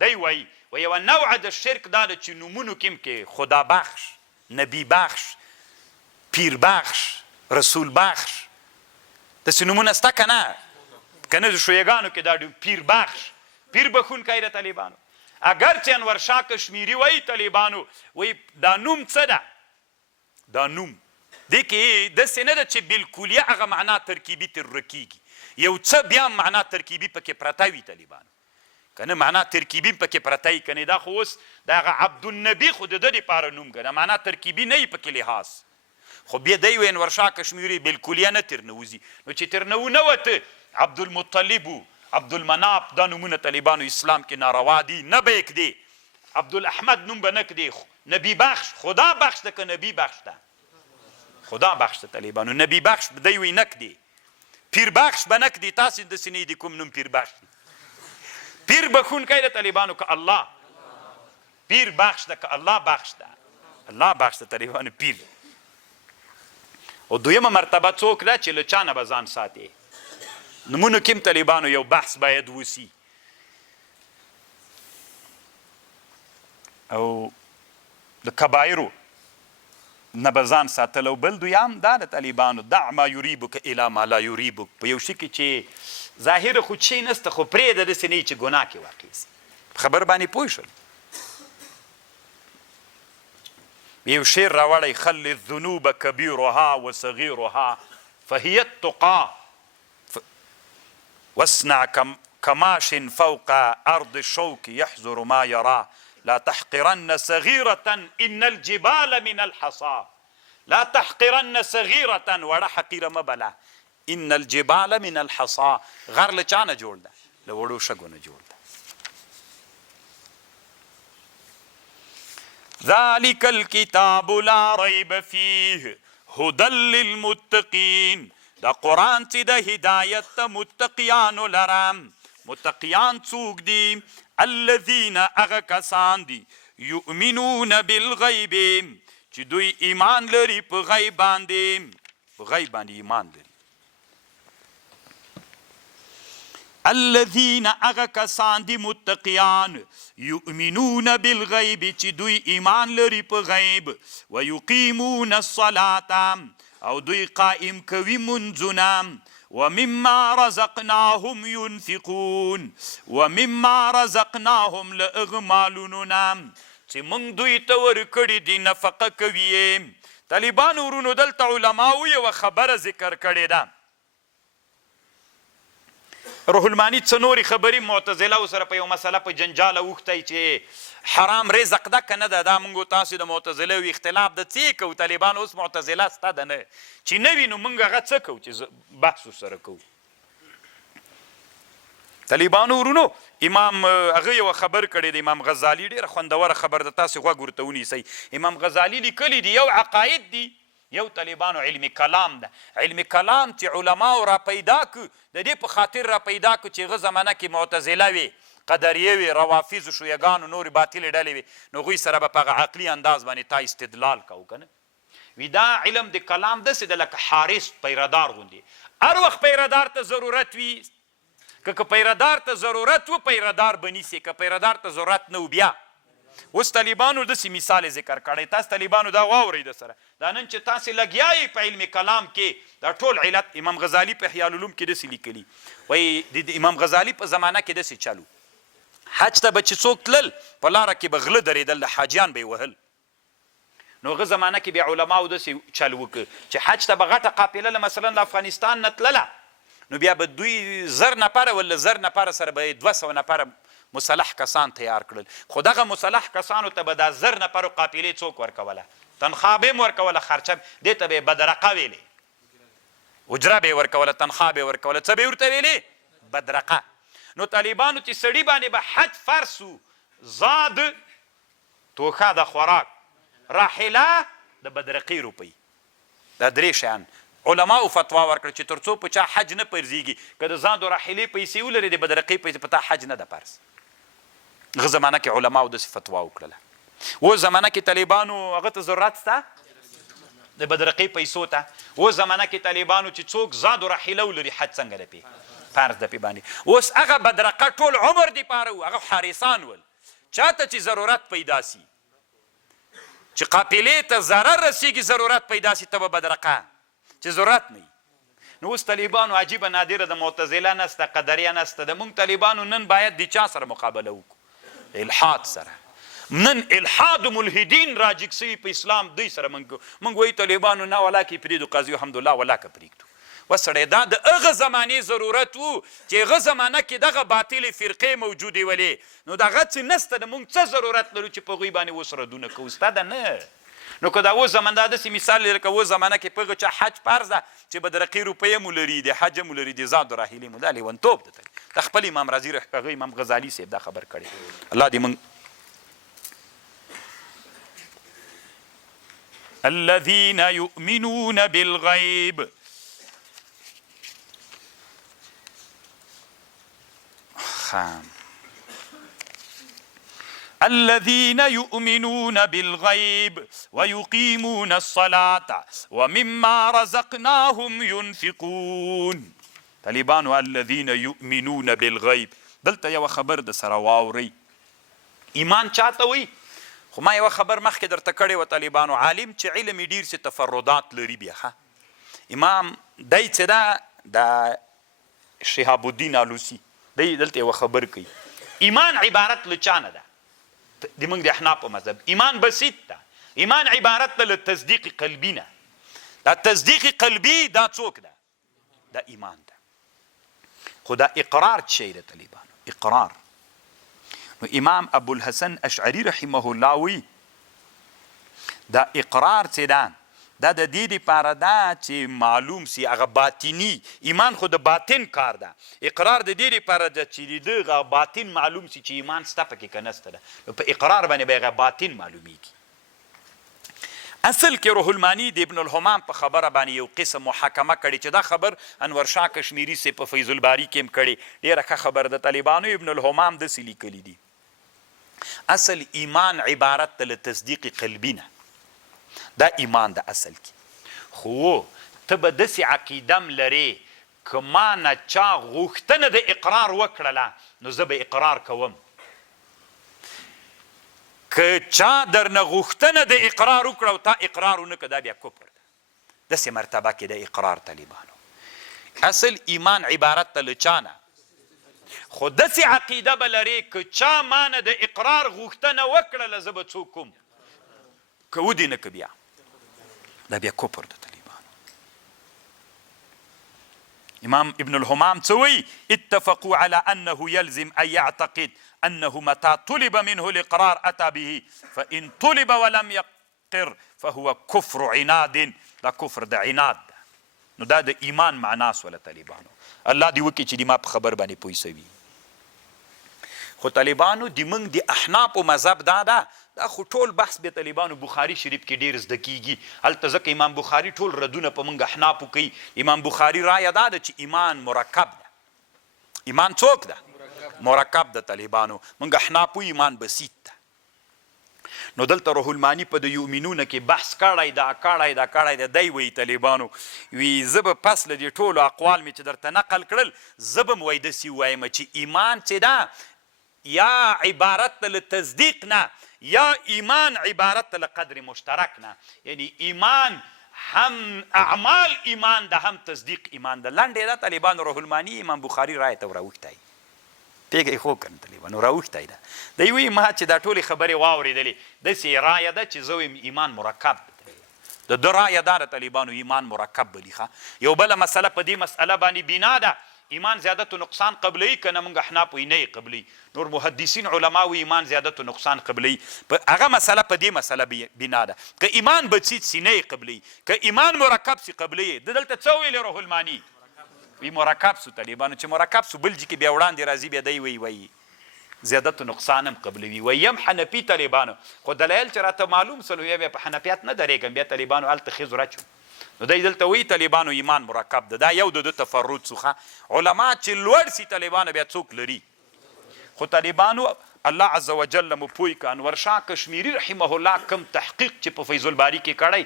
دی وایي و یوه نوعه د شرک دا ده چې نومونو کې هم کې خدا بخش، نبی بخش، پیر بخش، رسول بخش، داسې نومونه شته که نه؟ که نه د شویګانو کې دا پیر بخش، پیر بخونکی د طالبانو. اگر چې انور شاه کشمیري وایي طالبانو، وایي دا نوم څه ده؟ دا نوم دې کې داسې نه ده چې بالکلیه هغه معنا ترکیبي ترره کېږي، یو څه بیا معنا ترکیبي پکې پرته وي طالبانو، که نه معنا ترکیبي پکې پرته وي. که نه دا خو اوس د هغه عبدالنبي خو د ده دپاره نوم که نه، معنا ترکیبي نه وي پکې لحاظ، خو بیا دی وی انورشاه کشمیري بالکلیه نه تر نوځي. نو چې تر نه وته عبدالمطلب و عبدالمناف دا نومونه طالبانو اسلام کې ناروا دي، نه به یې کدي. عبدالاحمد نوم به نه کدي. نبی بخش خدا بخش ده که نبی بخش ده؟ خدا بخش ده طالبانو. نبی بخش دی وی نه کدي. پیر بخش به نه کدي. تاسې داسې نه دي کوم نوم پیر بخش دی. پیر بخونکی ده طالبانو که الله. پیر بخش ده که الله بخش ده. الله بخش ده طالبانو پیر. او دویمه مرتبه څوک ده چې له چا نه به ځان ساتي. نمونو کم طالبانو یو بحث باید وسی او د کبایرو نه به ځان ساتل. او بل دویم دا د طالبانو دع ما یریبک الی ما لا یریبک. په یو شي کې چې ظاهر خو شی نسته خو پرېږده داسې نه چې ګناه کې واقع سي. خبر باندې پوه شول. یو شعر راوړی خل الذنوب کبیرها وصغیرها فهي التقى واصنع كماش فوق أرض الشوك يحذر ما يراه لا تحقرن صغيرة إن الجبال من الحصى. لا تحقرن صغيرة وړه حقیره مه بله. إن الجبال من الحصى. غر له چا نه جوړ ده؟ له وړو شګو نه جوړ ده. ذلك الكتاب لا ريب فيه هدى للمتقين. دا قرآن چې د هدایت ته متقیانو لرم. متقیان څوک دي؟ الذین هغه کسان دي یؤمنون بالغیب چې دوی ایمان لري په غیب باندې. په غیب باندې ایمان لري. الذین هغه کسان دي متقیان یؤمنون بالغیب چې دوی ایمان لري په غیب. ویقیمون الصلاة او دوی قائم کوي منځونه. ومما رزقناهم ينفقون. ومما رزقناهم له هغه مالونو نه چې موږ دوی ته ورکړي دي نفقه کوي. طالبانو ورونو دلته علماو یوه خبره ذکر کړې ده. روح المانی څه نورې خبرې معتزله سره په یو مسله په جنجاله اوښتی چې حرام رزق ده که نه ده. دا موږ تاسې د معتزله وي اختلاف د څه کوو. طالبان اوس معتزله سته ده نه چې نه وي نو موږ هغه څه کوو چې بحث سره کوو. طالبانو ورونو امام هغه یوه خبر کړی دی. امام غزالي ډېره خوندوره خبر ده. تاسې غوږ ورته ونیسئ. امام غزالي لیکلی دي یو عقاید دي یو طالبانو علم کلام ده. علم کلام چې علماو را پیدا کړو د دې په خاطر را پیدا کړو چې هغه زمانه کې معتزله وي، قدریه وي، روافظ شیعګانو نورې باطلې ډلې وي، نو هغوی سره به په هغه عقلي انداز باندې تا استدلال کوو که نه. وي دا علم د کلام داسې ده لکه حارس پیردار غوندې. هر وخت پیردار ته ضرورت وي. که پیردار ته ضرورت و پیردار به نیسي. که پیردار ته ضرورت نه و بیا. اوس طالبانو داسې مثال ذکر کړی. تاسو طالبانو دا واورئ د سره. دا نن چې تاسې لګیا یئ په علم کلام کې دا ټول علت امام غزالي په احیاء العلوم کې داسې لیکلي. وایي د امام غزالي په زمانه کې داسې چلو. حج ته به چې څوک تلل په لاره کې به غله درېدل، د حاجیان به یې وهل. نو هغه زمانه کې بیا علماو داسې چل وکړ چې حج ته به غټه قافله مثلا له افغانستان نه تلله نو بیا به دوی 1000 نفره ولا 1000 نفره سره به 200 نفره مسلح کسان تیار کړل. خو دغه مسلح کسانو ته به دا 1000 نفرو قافلې څوک ورکوله؟ تنخواه به یې ورکوله، خرچه دې ته به یې بدرقه ویلې، اجره به یې ورکوله، تنخواه به یې ورکوله. څه به یې ورته ویلې؟ بدرقه. نو طالبانو چې سړي باندې به حج فرض سو، زاد توښه د خوراک، راحله د بدرقې روپۍ، دا درې شیان علماو فتوا ورکړه چې تر څو په چا حج نه پرځېږي که د زاد و راحلې پیسې ولري د بدرقې پیسې په تا حج نه ده فرض. هغه زمانه کې علماو داسې فتوا وکړله. اوس زمانه کې طالبانو هغه ته ضرورت شته د بدرقې پیسو ته. اوس زمانه کې طالبانو چې څوک زاد و راحله ولري حج څنګه ده پې فرض ده پې باندې. اوس هغه بدرقه ټول عمر دپاره و، هغه حارسان ول. چاته چې ضرورت پیدا سي چې قافلې ته ضرر رسېږي، ضرورت پیدا سي ته به بدرقه چې ضرورت نه. نو اوس طالبانو عجیبه نادره د معتزله نسته، قدریه نسته. د موږ طالبانو نن باید د چا سره مقابله وکړو؟ الحاد سره. نن الحاد و ملحدین راجګ سوي په اسلام، دوی سره موږ وایي طالبانو نه ولاکې پرېږدو، قاضي الحمدلله ولاکه پرېږدو. وسړی دا د هغه زمانې ضرورت و چې هغه زمانه کې دغه باطلې فرقې موجودې ولې. نو دغه څه نسته، د موږ څه ضرورت لرو چې په هغوی باندې اوس ردونه کوو؟ ستا ده نه. نو که دا اوس زمانه دا داسې مثال لري لکه اوس زمانه کې په هغه چا حج فرض ده چې به د رقي روپۍ مو لري د حج مو لري د زاد راهیلې مو دا لیونتوب ده د خپل امام راضي هغه امام غزالي صاحب دا خبر کړی الله دې موږ الذين يؤمنون بالغيب الذين يؤمنون بالغيب ويقيمون الصلاة ومما رزقناهم ينفقون طالبانو الذين يؤمنون بالغيب دلته یو خبر د سره واورئ ایمان چاته وي خو ما یو خبر مخکې درته کړې وه طالبانو عالم چې علم یې ډېر څه تفردات لري بیا ښه امام دی چې دا د شهاب الدین آلوسی دی دلته یوه خبر کوي ایمان عبارت له چا نه ده د موږ د احنافو مذهب ایمان بسیط ده ایمان عبارت ده له تصدیق قلبي نه دا تصدیق قلبي دا څوک ده دا ایمان ده خو دا اقرار څه شی ده طالبانو اقرار نو امام ابوالحسن اشعري رحمه الله وی دا اقرار چې ده دا د دې دپاره ده چې معلوم سي هغه باطني ایمان خو د باطن کار ده اقرار د دې دپاره ده چې د دغه باطن معلوم سي چې ایمان سته پکې که نسته ده نو په اقرار باندې به هغه باطن معلومیږي اصل کې روح المانی د ابن الهمام په خبره باندې یو قسم محاکمه کړې چې دا خبر انور شاه کشمیري سي په فیض الباري کې هم کړې ډېره ښه خبر د طالبانو ابن الهمام داسې لیکلي دي اصل ایمان عبارت له تصدیق قلبي نه دا ایمان د اصل کې خو ته به داسې عقیدم لرې که ما نه چا غوښتنه د اقرار وکړله نو زه به اقرار کوم که چا درنه غوښتنه د اقرار وکړه او تا اقرار ونه که دا بیا کفر ده داسې مرتبه کې د اقرار طالبانو اصل ایمان عبارت ته له چا نه خو داسې عقیده به لرې که چا ما نه د اقرار غوښتنه وکړله زه به څوک کوم که ودې نه که بیا دا بیا کفر د طالبانو امام ابن الهمام څه وایي اتفقوا على انه يلزم ان يعتقد انه متى طلب منه الاقرار اتى به فان طلب ولم يقر فهو كفر عناد دا کفر د عناد ده نو دا د ایمان معناس ولا طالبانو الله دې وکړي چې دې ما په خبر باندې پوه سوي خو طالبانو د موږ د احنافو مذهب دا ده دا خو ټول بحث به طالبانو بخاري شریف کې ډېر زده کیږي هلته ځکه امام بخاري ټول ردونه په موږ احنافو کوي امام بخاري رایه دا ده چې ایمان مرکب ده ایمان څوک ده مرکب ده طالبانو موږ احنافو ایمان بسیط ده نو دلته روح المانی په د یؤمنونه کې بحث کړی دا دی وایي طالبانو وی زه به پس له دې ټولو اقوال مې چې درته نقل کړل زه به م وایي داسې ووایم چې ایمان چې ده یا عبارت له تصدیق نه یا ایمان عبارت له قدر مشترک نه یعنی ایمان هم اعمال ایمان ده هم تصدیق ایمان ده لنډې ده طالبانو روح المانی امام بخاري رایې ته وراوښتی پیږی خو کنه طالبانو راوښتی ده دی وایي ما چې دا ټولې خبرې واورېدلې داسې رایه ده چې زه وایم ایمان مرکب ده د ده رایه دا ده طالبانو ایمان مرکب بلي ښه یو بله مسله په دې مسئله باندې بنا ده ایمان زیادت و نقصان قبلی که نه موږ احناف وایي نه قبلی نور محدثین علما وایي ایمان زیادت و نقصان قبلی هغه مسله په دې مسله بنا ده که ایمان بسیط سي نه قبلی که ایمان مرکب سي قبلی د دلته څه ویلې روح المانی وی مرکب سو طالبانو چې مرکب سو بل کې بیا وړاندې راځي بیا دی وایي زیادت و نقصان هم قبلوي ویم حنفي طالبانو خو دلایل چې راته معلوم سلو بیا په حنفیات نه درېږم بیا طالبانو هلته ښځو راچو نو دی دلته وایي طالبانو ایمان مرکب ده دا یو د تفرد څخه علما چې لوړ سي طالبانو بیا څوک لري خو طالبانو الله عز وجل مو پوی که انور شاه کشمیري رحمه الله کم تحقیق چې په فیض الباري کې کړی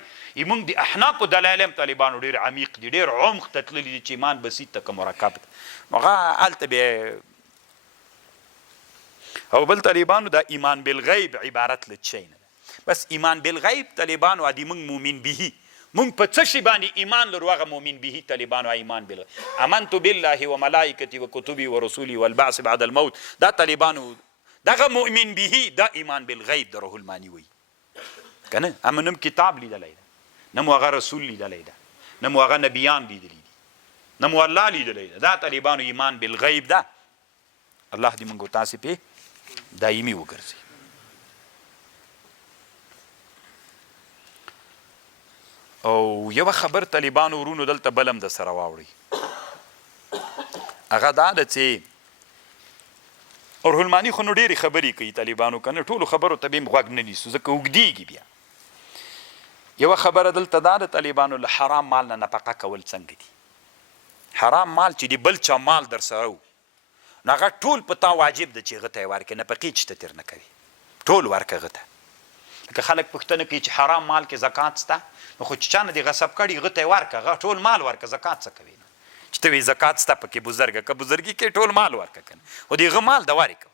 موږ د احنافو دلایل هم طالبانو ډېر عمیق دي ډېر عمق ته تللي دي چې ایمان بسیط ته که مرکب ده نو هغه هلته بیا او بل طالبانو دا ایمان بالغیب عبارت له څه نه ده بس ایمان بالغیب طالبانو ادي موږ مؤمن به مونږ په څه شي باندې ایمان لرو هغه مؤمن به طالبانو ایمان بالغیب امنت بالله وملائکته وکتبه ورسوله والبعث بعد الموت دا طالبانو دغه مؤمن به دا ایمان بالغیب د روح المانی وایي که نه امنم کتاب لیدلی ده نه مو هغه رسول لیدلی ده نه مو هغه نبیان لیدلی دي نه مو الله لیدلی ده دا طالبانو ایمان بالغیب ده الله دې موږ تاسې پې دایمي وګرځي او یوه خبر طالبانو ورونو دلته بلم د سره واوړئ هغه دا ده چې روحالماني خو نو ډېرې خبرې کوي طالبانو که نه ټولو خبرو ته به یې غوږ نه نیسو ځکه اوږدېږي بیا یوه خبره دلته دا د طالبانو له حرام مال نه نفقه کول څنګه دي حرام مال چې د بل چا مال در سره و نو هغه ټول په تا واجب ده چې هغه ته یې ورکړې نفقې چې ته تېر نه کوي ټول ورکړه هغه ته لکه خلک پوښتنه کوي چې حرام مال کې زکات شته نو خو چې چا نه دې غصب کړي هغه ته یې ورکړه هغه ټول مال ورکړه زکات څه کوي چې ته وایي زکات شته پکې بزرګه که بزرګي کې ټول مال ورکړه که نه خو د هغه مال د ورکړه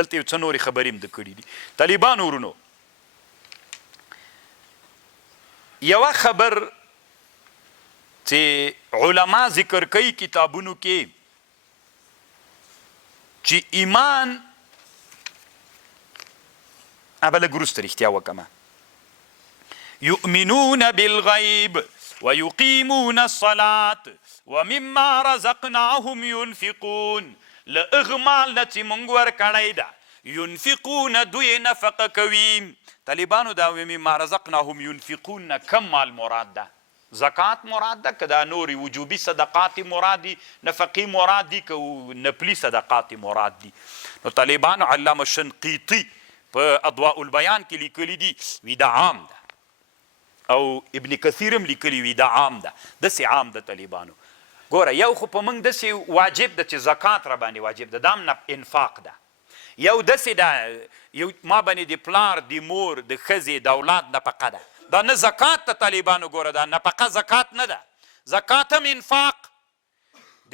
دلته یو څه نورې خبرې هم د کړي دي طالبانو ورونو یوه خبر چې علما ذکر کوي کتابونو کې چې ایمان ابله ګروسته رښتیا وکمه یؤمنون بالغیب ویقیمون الصلاة ومما رزقناهم ينفقون له هغه مال نه چې موږ ورکړی ده ينفقون دوی نفقه کوي طالبانو دا مما رزقناهم ينفقون نه کم مال مراد ده زکات مراد ده که دا نورې وجوبي صدقات مراد دي نفقې مراد دي که نفلي صدقات مراد دي نو طالبانو علامه شنقیطي په اضواء البیان کې لیکلي دي وی دا عام ده او ابن کثیر هم لیکلي وی دا عام ده داسې عام ده طالبانو ګوره یو خو په موږ داسې واجب ده چې زکات را باندې واجب ده دا هم انفاق ده یو داسې ده یو ما باندې د پلار د مور د ښځې د اولاد نفقه ده دا نه زکات ته طالبانو ګوره دا نفقه زکات نه ده زکات هم انفاق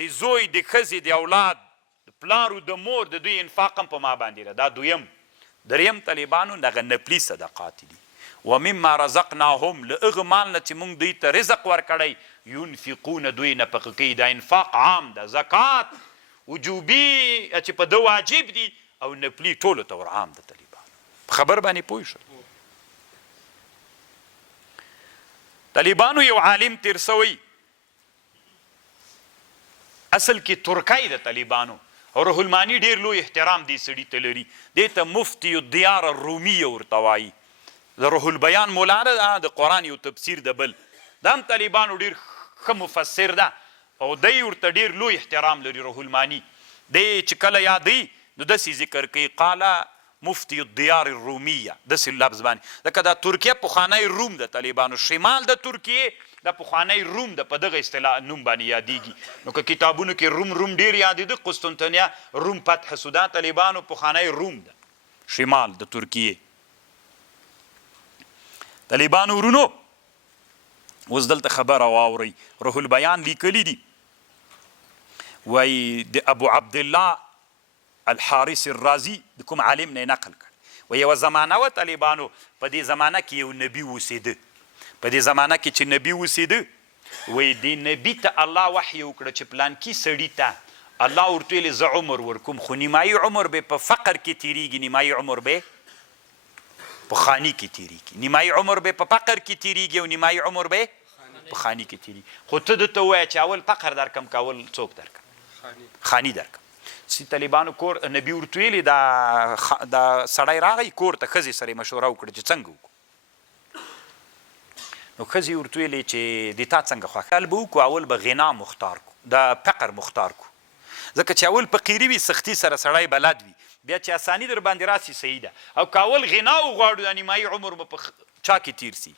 د زوی د ښځې د اولاد د پلارو د مور د دوی انفاق هم په ما باندې ده دا دویم دریم طالبانو دغه نفلي صدقات دي ومما رزقناهم له هغه مال نه چې موږ دوی ته رزق ورکړی ينفقون دوی نفقه کوي دا انفاق عام ده زکات وجوبي چې په ده واجب دي او نفلي ټولو ته ور عام ده طالبانو خبر باندې پوه شو طالبانو یو عالم تیر سوی اصل کې ترکی ده طالبانو روحالماني ډېر لوی احترام دې سړي ته لري دې ته مفتي الدیار الرومیه ورته وایي د روح البیان مولا ده د قرآن یو تفسیر د بل دا هم طالبانو ډېر ښه مفسر ده او دی ورته ډېر لوی احترام لري روحالماني دی چې کله یادوي نو داسې ذکر کوي قاله مفتي الدیار الرومیه داسې لفظ باندې ځکه دا ترکیه پخوانی روم ده طالبانو شمال د ترکیې دا پخوانی روم ده په دغه اصطلاح نوم باندې یادیږي نو که کتابونو کې روم ډېر یادېده قسطنطنیه روم فتح سودا طالبانو پخوانی روم ده شمال د ترکیې طالبانو ورونو اوس دلته خبره واورئ روح البیان لیکلي دي وایي د ابو عبدالله الحارث الرازي د کوم عالم نه نقل کړ و یوه زمانه وه طالبانو په دې زمانه کې یو نبي اوسېده په دې زمانه کې چې نبي اوسېده وایي دې نبي ته الله وحی وکړه چې پلانکي سړي ته الله ورته ویلې زه عمر ورکوم خو نیمایي عمر به په فقر کې تېرېږي نیمایي عمر به په خاني کې تېرېږي نیمایي عمر به په فقر کې تېرېږي او نیمایي عمر به په خاني کې تېرېږي خو ته دته ووایه چې اول فقر درکم که اول څوک درکم خاني درکم چې طالبانو کور نبي ورته ویلې دا سړی راغی کور ته ښځې سره یې مشوره وکړه چې څنګه وکړو نو ښځې ورته ویلې چې د تا څنګه خوښ اول به وکړو اول به غنا مختار کړو دا فقر مختار کړو ځکه چې اول فقیري وي سختي سره سړی بلد وي بیا چې اساني در باندې راسي صحیح ده او که اول غنا وغواړو دا نیمایي عمر به په چا کې تیر سي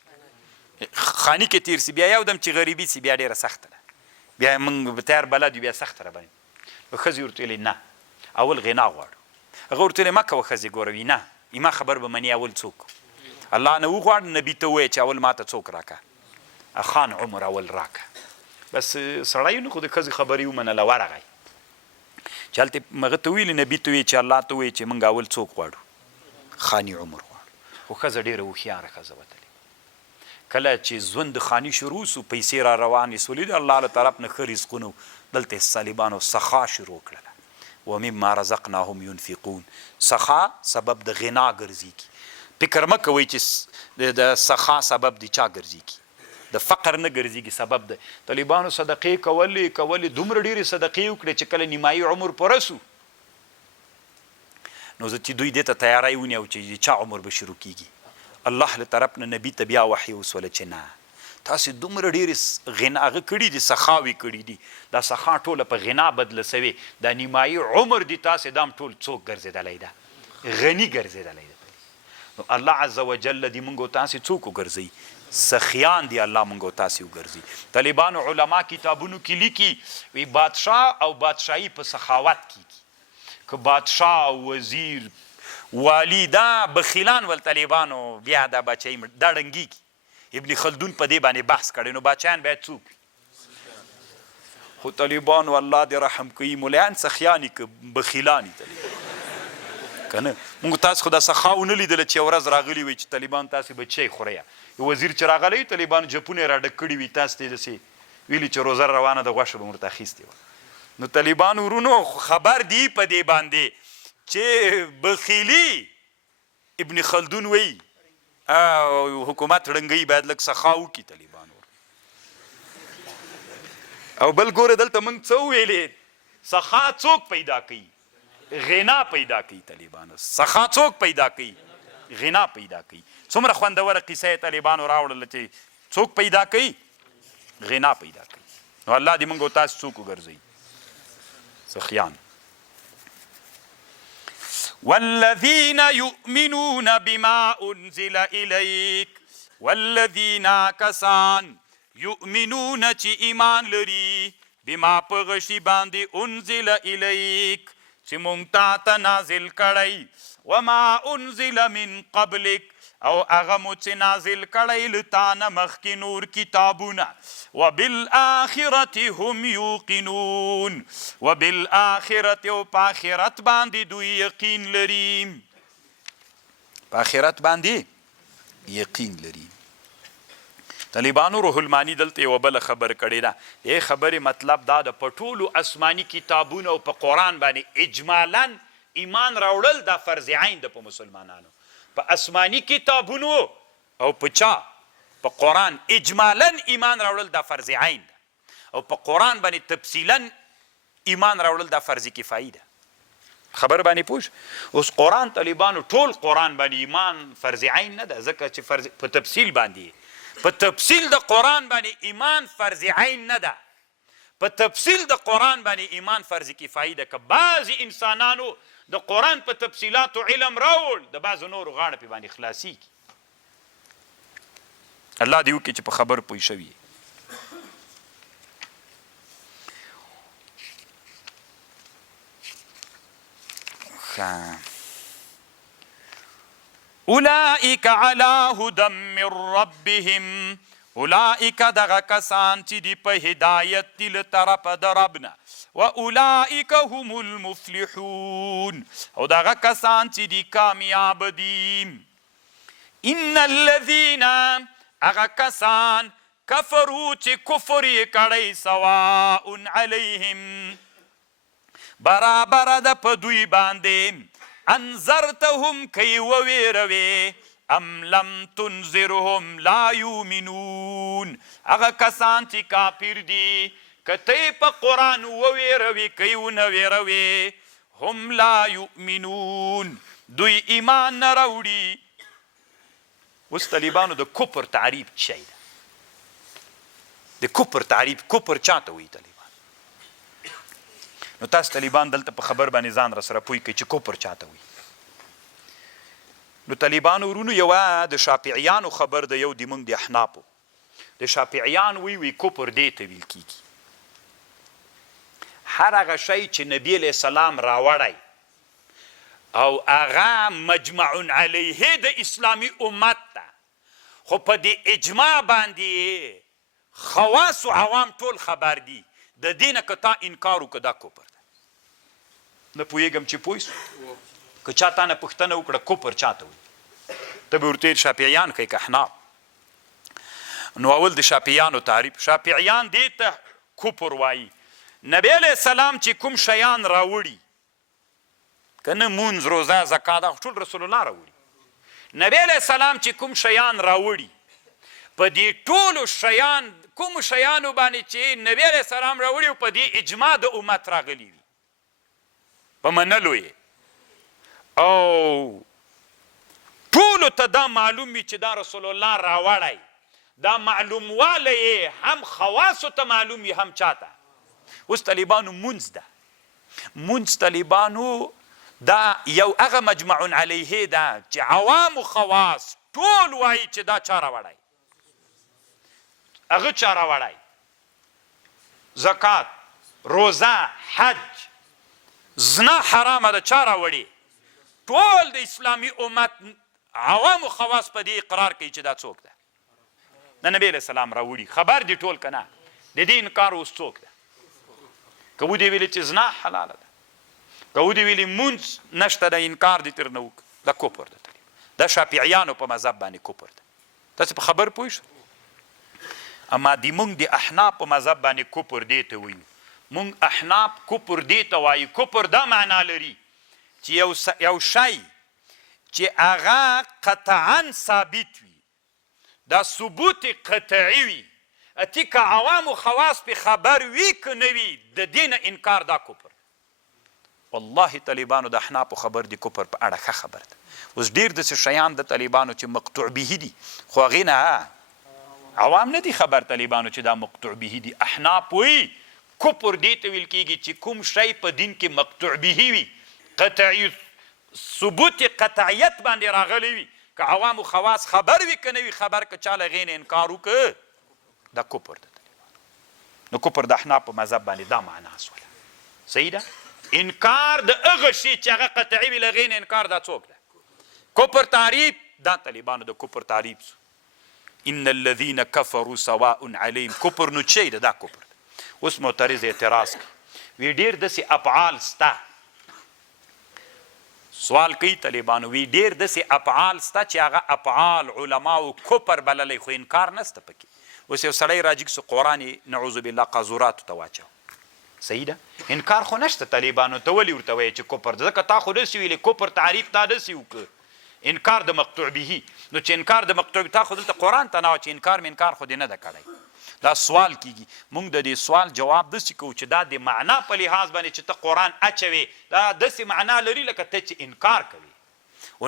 خاني کې تیر سي بیا یو دم چې غریبي سي بیا ډېره سخته ده بیا موږ به تیار بلد وي بیا سخته را باندې نو ښځې ورته ویلې نه اول غنا غواړو هغه ورته ویلې مه کوه ښځې ګوره وي نه ایما خبر به مني اول څوک الله نه وغواړ نبي ته ووایه چې اول ماته څوک راکه خان عمر اول راکه بس سړی نو خو د ښځې خبرې ومنله ورغی چې هلته هغه ته ویلې نبي ته ویې چې الله ته ووایي چې موږ اول څوک غواړو خاني عمر غواړو خو ښځه ډېره هوښیاره ښځه وتلې کله چې ژوند د خاني شروع سو پیسې را روانې سولې د الله له طرف نه ښه رزقونه دلته طالبانو سخا شروع کړله ومما رزقناهم ينفقون سخا سبب د غنا ګرځېږي فکر مه کوئ چې د سخا سبب د چا ګرځېږي د فقر نه ګرځېږي سبب د طالبانو صدقې کولې دومره ډېرې صدقې وکړې چې کله نیمایي عمر پوره سو نو زه چې دوی دې ته تیاری ونیو چې چا عمر به شروع کېږي الله له طرف نه نبي ته بیا وحی وسوله چې نه تاسې دومره ډېرې غناغه کړي دي سخاوي کړي دي دا سخا ټوله په غنا بدله سوې دا نیمایي عمر دي تاسې دام ټول څوک ګرځېدلی ده غني ګرځېدلی ده نو الله عز وجل دې موږ او تاسې څوک وګرځوي سخیان دی الله موږ او تاسې وګرځي طالبانو علما کتابونو کې لیکي وی بادشاه او بادشاهي په سخاوت کېږي که بادشاه وزیر والی دا بخیلان ول طالبانو بیا دا بچی دا ړنګېږي ابن خلدون په دې باندې بحث کړی نو بچیان باید څوک خو طالبانو الله دې رحم کوي ملیان سخیاني که بخیلاني طالبان که نه موږ تاسو خو دا سخا ونه لیدله چې یو ورځ راغلي وي چې طالبان تاسې بچی خورئ یو وزیر چې راغلی طالبانو جپونه یې راډک کړي وي تاسو ته یې داسې ویلي چې روزه روانه د غوښه به مو ورته اخیستې وه نو طالبانو ورونو خبر دی په دې باندې چې بخیلي ابن خلدون وایي حکومت ړنګوي باید لږ سخا وکړي طالبانو او بل ګوره دلته موږ څه وویلې سخا څوک پیدا کوي غنا پیدا کوي طالبانو سخا څوک پیدا کوي غنا پیدا کوي څومره خوندوره قصه یې طالبانو راوړله چې څوک پیدا کوي غنا پیدا کوي نو الله دې موږ او تاسو څوک وګرځوي سخیان والذین یؤمنون بما انزل الیک والذین کسان یؤمنون چې ایمان لري بما په غشي باندې انزل الیک چې مونږ تا ته نازل کړی وما انزل من قبلک او هغه مو چې نازل کړی له تا نه مخکې نور کتابونه وبالآخرة هم یوقنون وبالآخرة او په آخرت باندې دوی یقین لري په آخرت باندې یقین لري طالبانو روح المانی دلته یوه بله خبر کړې ده دې خبرې مطلب دا د په ټولو آسماني کتابونو او په قرآن باندې اجمالا ایمان راوړل دا فرض عین ده په مسلمانانو په آسماني کتابونو او په چا په قرآن اجمالا ایمان راوړل دا فرض عین ده او په قرآن باندې تفصیلا ایمان راوړل دا فرض کفایي ده خبر باندې پوه اوس قرآن طالبانو ټول قرآن باندې ایمان فرض عین نه ده ځکه چې فرض په تفصیل باندې په تفصیل د قرآن باندې ایمان فرض عین نه ده په تفصیل د قرآن باندې ایمان فرض کفایي ده که بعضې انسانانو د قرآن په تفصیلاتو علم راوړ د بعضو نورو غاړه پې باندې خلاصیږي الله دې وکړي چې په خبر پوه شوي اولئک علی هدى من ربهم اولئک دغه کسان چې دی په هدایت دی له طرفه د ربنه و اولئک هم المفلحون او دغه کسان چې دی کامیاب دي ان الذین هغه کسان کفرو چې کفر یې کړی سواء علیهم برابر ده په دوی باندې انذرتهم کی وویروی ام لم تنذرهم لا یؤمنون هغه کسان چې کافر دي که ته په قرآن وویروي کی ونه ویروي هم لا یؤمنون دوی ایمان نه راوړي اوس طالبانو د کفر تعریف څه دی د کفر تعریف کفر چاته وایي طالبان نو تاسو طالبان دلته په خبر باندې ځان را سره پوه کړئ چې کفر چاته وایي نو طالبانو ورونو یوه د شافعیانو خبر د یو د موږ د احنافو د شافعیان وی کفر دې ته ویل کیږي هر هغه شی چې نبی علیه السلام راوړی او هغه مجمع علیه د اسلامي امت ده خو په دې اجماع باندې خواص و عوام ټول خبر دي د دې نه که تا انکار وکړه دا کفر ده نه پوهېږم چې پوه شو که چا تا نه پوښتنه وکړه کفر چاته وایي ته به ورته شافعیان کوي که احناف نو اول د شافعیانو تعریف شافعیان دې ته کفر وایي نبی علیه السلام چې کوم شیان راوړي که نه مونځ روزه زکات دا ټول رسول الله راوړي نبی علیه السلام چې کوم شیان راوړي په دې ټولو شیان کومو شیانو باندې چې نبی علیه السلام راوړي په دې اجماع د امت راغلي وي په منلو یې او ټولو ته دا معلوم وي چې دا رسول الله راوړی، دا معلوموالی یې هم خواصو ته معلوم وي هم چاته. اوس طالبانو مونځ ده، مونځ طالبانو دا یو هغه مجمع علیه ده چې عوام و خواص ټول وایي چې دا چا راوړی، هغه چا راوړی. زکات، روزه، حج، زنا حرامه ده، چا راوړي؟ ټول د اسلامي امت عوام و خواص په دې اقرار کوي چې دا څوک ده؟ د نبی علیه السلام راوړي. خبر دي ټول که نه؟ د دې انکار اوس څوک ده؟ که ودې ویلي چې زنا حلاله ده، که ودې ویلي مونځ نشته ده، انکار دې ترې نه وکړه، دا کفر ده. دا شافعیانو په مذهب باندې کفر ده. تاسې په خبر پوه شئ؟ اما د مونږ د احناف په مذهب باندې کفر دې ته وایو. مونږ احناف کفر دې ته وایو. کفر دا معنا لري چې یو شی چې هغه قطعا ثابت وي، دا ثبوت قطعي وي، اتی که عوام و خواص په خبر وي که نه وي، د دې نه انکار دا کفر. والله طالبانو د احنافو خبر د کفر په اړه ښه خبر ده. اوس ډېر داسې شیان د طالبانو چې مقطوع به دي، خو هغې نه عوام نه دي خبر طالبانو چې دا مقطوع به دي. احناف وایي کفر دې ته ویل کېږي چې کوم شی په دین کې مقطوع به وي، قطعي ثبوت قطعیت باندې راغلی وي، که عوام و خواص خبر وي که نه وي خبر، که چا له هغې نه انکار وکړه دا کفر ده. نو کفر د احناف په مذهب باندې دا معنا سوله. صحیح ده؟ انکار د هغه شي چې هغه قطعي وي له هغې نه انکار دا څوک ده؟ کفر تعریف دا طالبانو د کفر تعریف سو. ان الذین کفروا سواء علیهم. کفر نو چی ده؟ دا کفر ده. اوس معترض اعتراض کوي، وی ډېر داسې افعال سته، سوال کوي طالبانو، وی ډېر داسې افعال سته چې هغه افعال علماو کفر بللی، خو انکار نسته پکې. اوس یو سړی راجګ سو قرآن یې نعوذ بالله قاذوراتو ته واچو. صحیح ده؟ انکار خو نشته طالبانو ته. ولې ورته وایې چې کفر ده؟ ځکه تا خو داسې ویلې کفر تعریف تا داسې وکړه، انکار د مقطوع به. نو چې انکار د مقطوع به، تا خو دلته قرآن ته نه وه چې انکار مې انکار خو دې نه ده کړی. دا سوال کیږي، موږ د دې سوال جواب داسې کوو چې دا د معنا په لحاظ باندې چې ته قرآن اچوې دا داسې معنا لري لکه ته چې انکار کوې.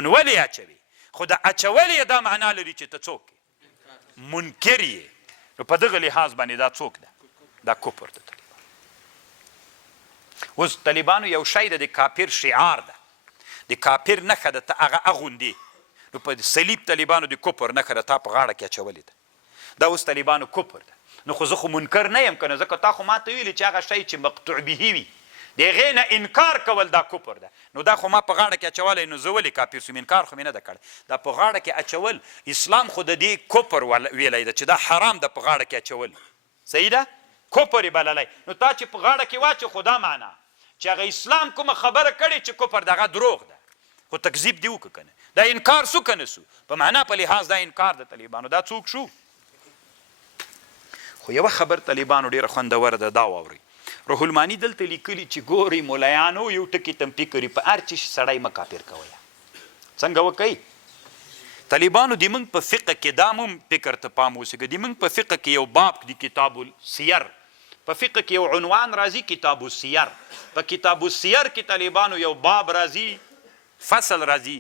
نو ولې اچوې؟ خو د اچول یې دا معنا لري چې ته څوک یې؟ منکر یې. نو په دغه لحاظ باندې دا څوک ده؟ دا کفر ده. اوس طالبانو یو شی د کافر شعار ده، د کافر نښه ده، ته هغه اغوندې. نو په صلیب طالبانو د کفر نښه ده، تا په غاړه کې اچولې ده. دا اوس طالبانو کفر ده. نو خو زه خو منکر نه یم که نه، ځکه تا خو ما ته ویلې چې هغه شی چې مقطوع به وي د هغې نه انکار کول دا کفر ده. نو دا خو ما په غاړه کې اچولی، نو زه ولې کافر سوم؟ انکار خو مې نه ده کړی. دا په غاړه کې اچول اسلام خو د دې کفر ویلی ده چې دا حرام ده په غاړه کې اچول. صحیح ده؟ کفر یې بللی. نو تا چې په غاړه کې واچو خو دا معنا چې هغه اسلام کومه خبره کړې چې کفر دغه دروغ ده، خو تکذیب دې وکړه که نه؟ دا انکار سو که نه سو؟ په معنا په لحاظ دا انکار د طالبانو. دا څوک شو؟ خو یوه خبر طالبانو ډېره خوندوره ده، دا واورئ. روح الماني دلته لیکلي چې ګورئ ملایانو یو ټکي تنبیه کړي، په هر چیز سړی مه کافر کوئ. څنګه وکئ؟ طالبانو د موږ په فقه کې دا هم فکر ته پام وسېږه، د موږ په فقه کې یو باب د کتاب السیر، په فقه کې یو عنوان راځي کتاب السیر. په کتاب السیر کې طالبانو یو باب راځي، فصل راځي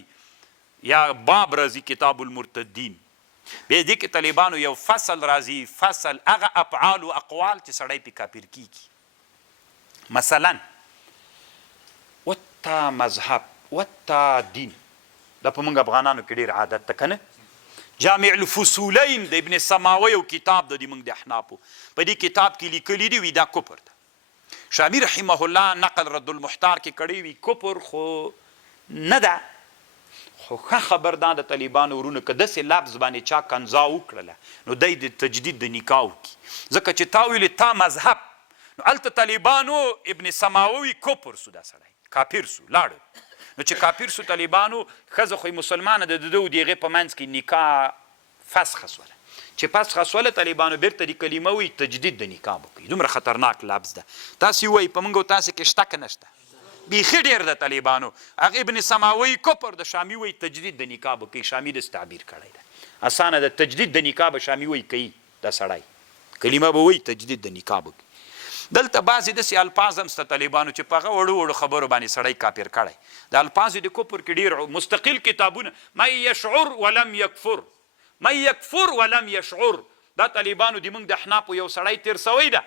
یا باب راځي کتاب المرتدین. بیا دې کې طالبانو یو فصل راځي، فصل هغه افعال و اقوال چې سړی پې کافر کیږي. مثلا وتا مذهب وتا دین، دا په موږ افغانانو کې ډېر عادت ده که نه؟ جامع الفصولین د ابن سماوي یو کتاب ده د موږ د احنافو، په دې کتاب کې لیکلي دي وي دا کفر ده. شامی رحمه الله نقل رد المحتار کې کړی وي کفر خو نه ده، خو ښه خبر دا د طالبانو ورونه که داسې لفظ باندې چا کنځا وکړله نو دی د تجدید د نکاح وکړي، ځکه چې تا ویلې تا مذهب. نو هلته طالبانو ابن سماوي کفر سو، دا سړی کافر سو، لاړو. نو چې کافر سو طالبانو، ښځه خو یې مسلمانه ده، د ده و د هغې په منځ کې نکاح فسخه سوله. چې فسخه سوله طالبانو بیرته د کلمه وایي تجدید د نکاح به کوي. دومره خطرناک لفظ ده. تاسې وایي په موږ او تاسې کې شته که نشته؟ بیخي ډېر د طالبانو. هغه ابن سماوي کفر د شامي وایي تجدید د نکاح به کوي. شامي داسې تعبیر کړی ده، اسانه ده، تجدید د نکاح به شامي وایي کوي. دا سړی کلمه به وایي تجدید د نکاح به کوي. دلته بعضې داسې الفاظ هم شته طالبانو چې په هغه وړو وړو خبرو باندې سړی کافر کړی د الفاظو د کفر کې ډېر مستقل کتابونه من یشعر ولم یکفر من یکفر ولم یشعر دا طالبانو د موږ د احنافو یو سړی تېر سوی ده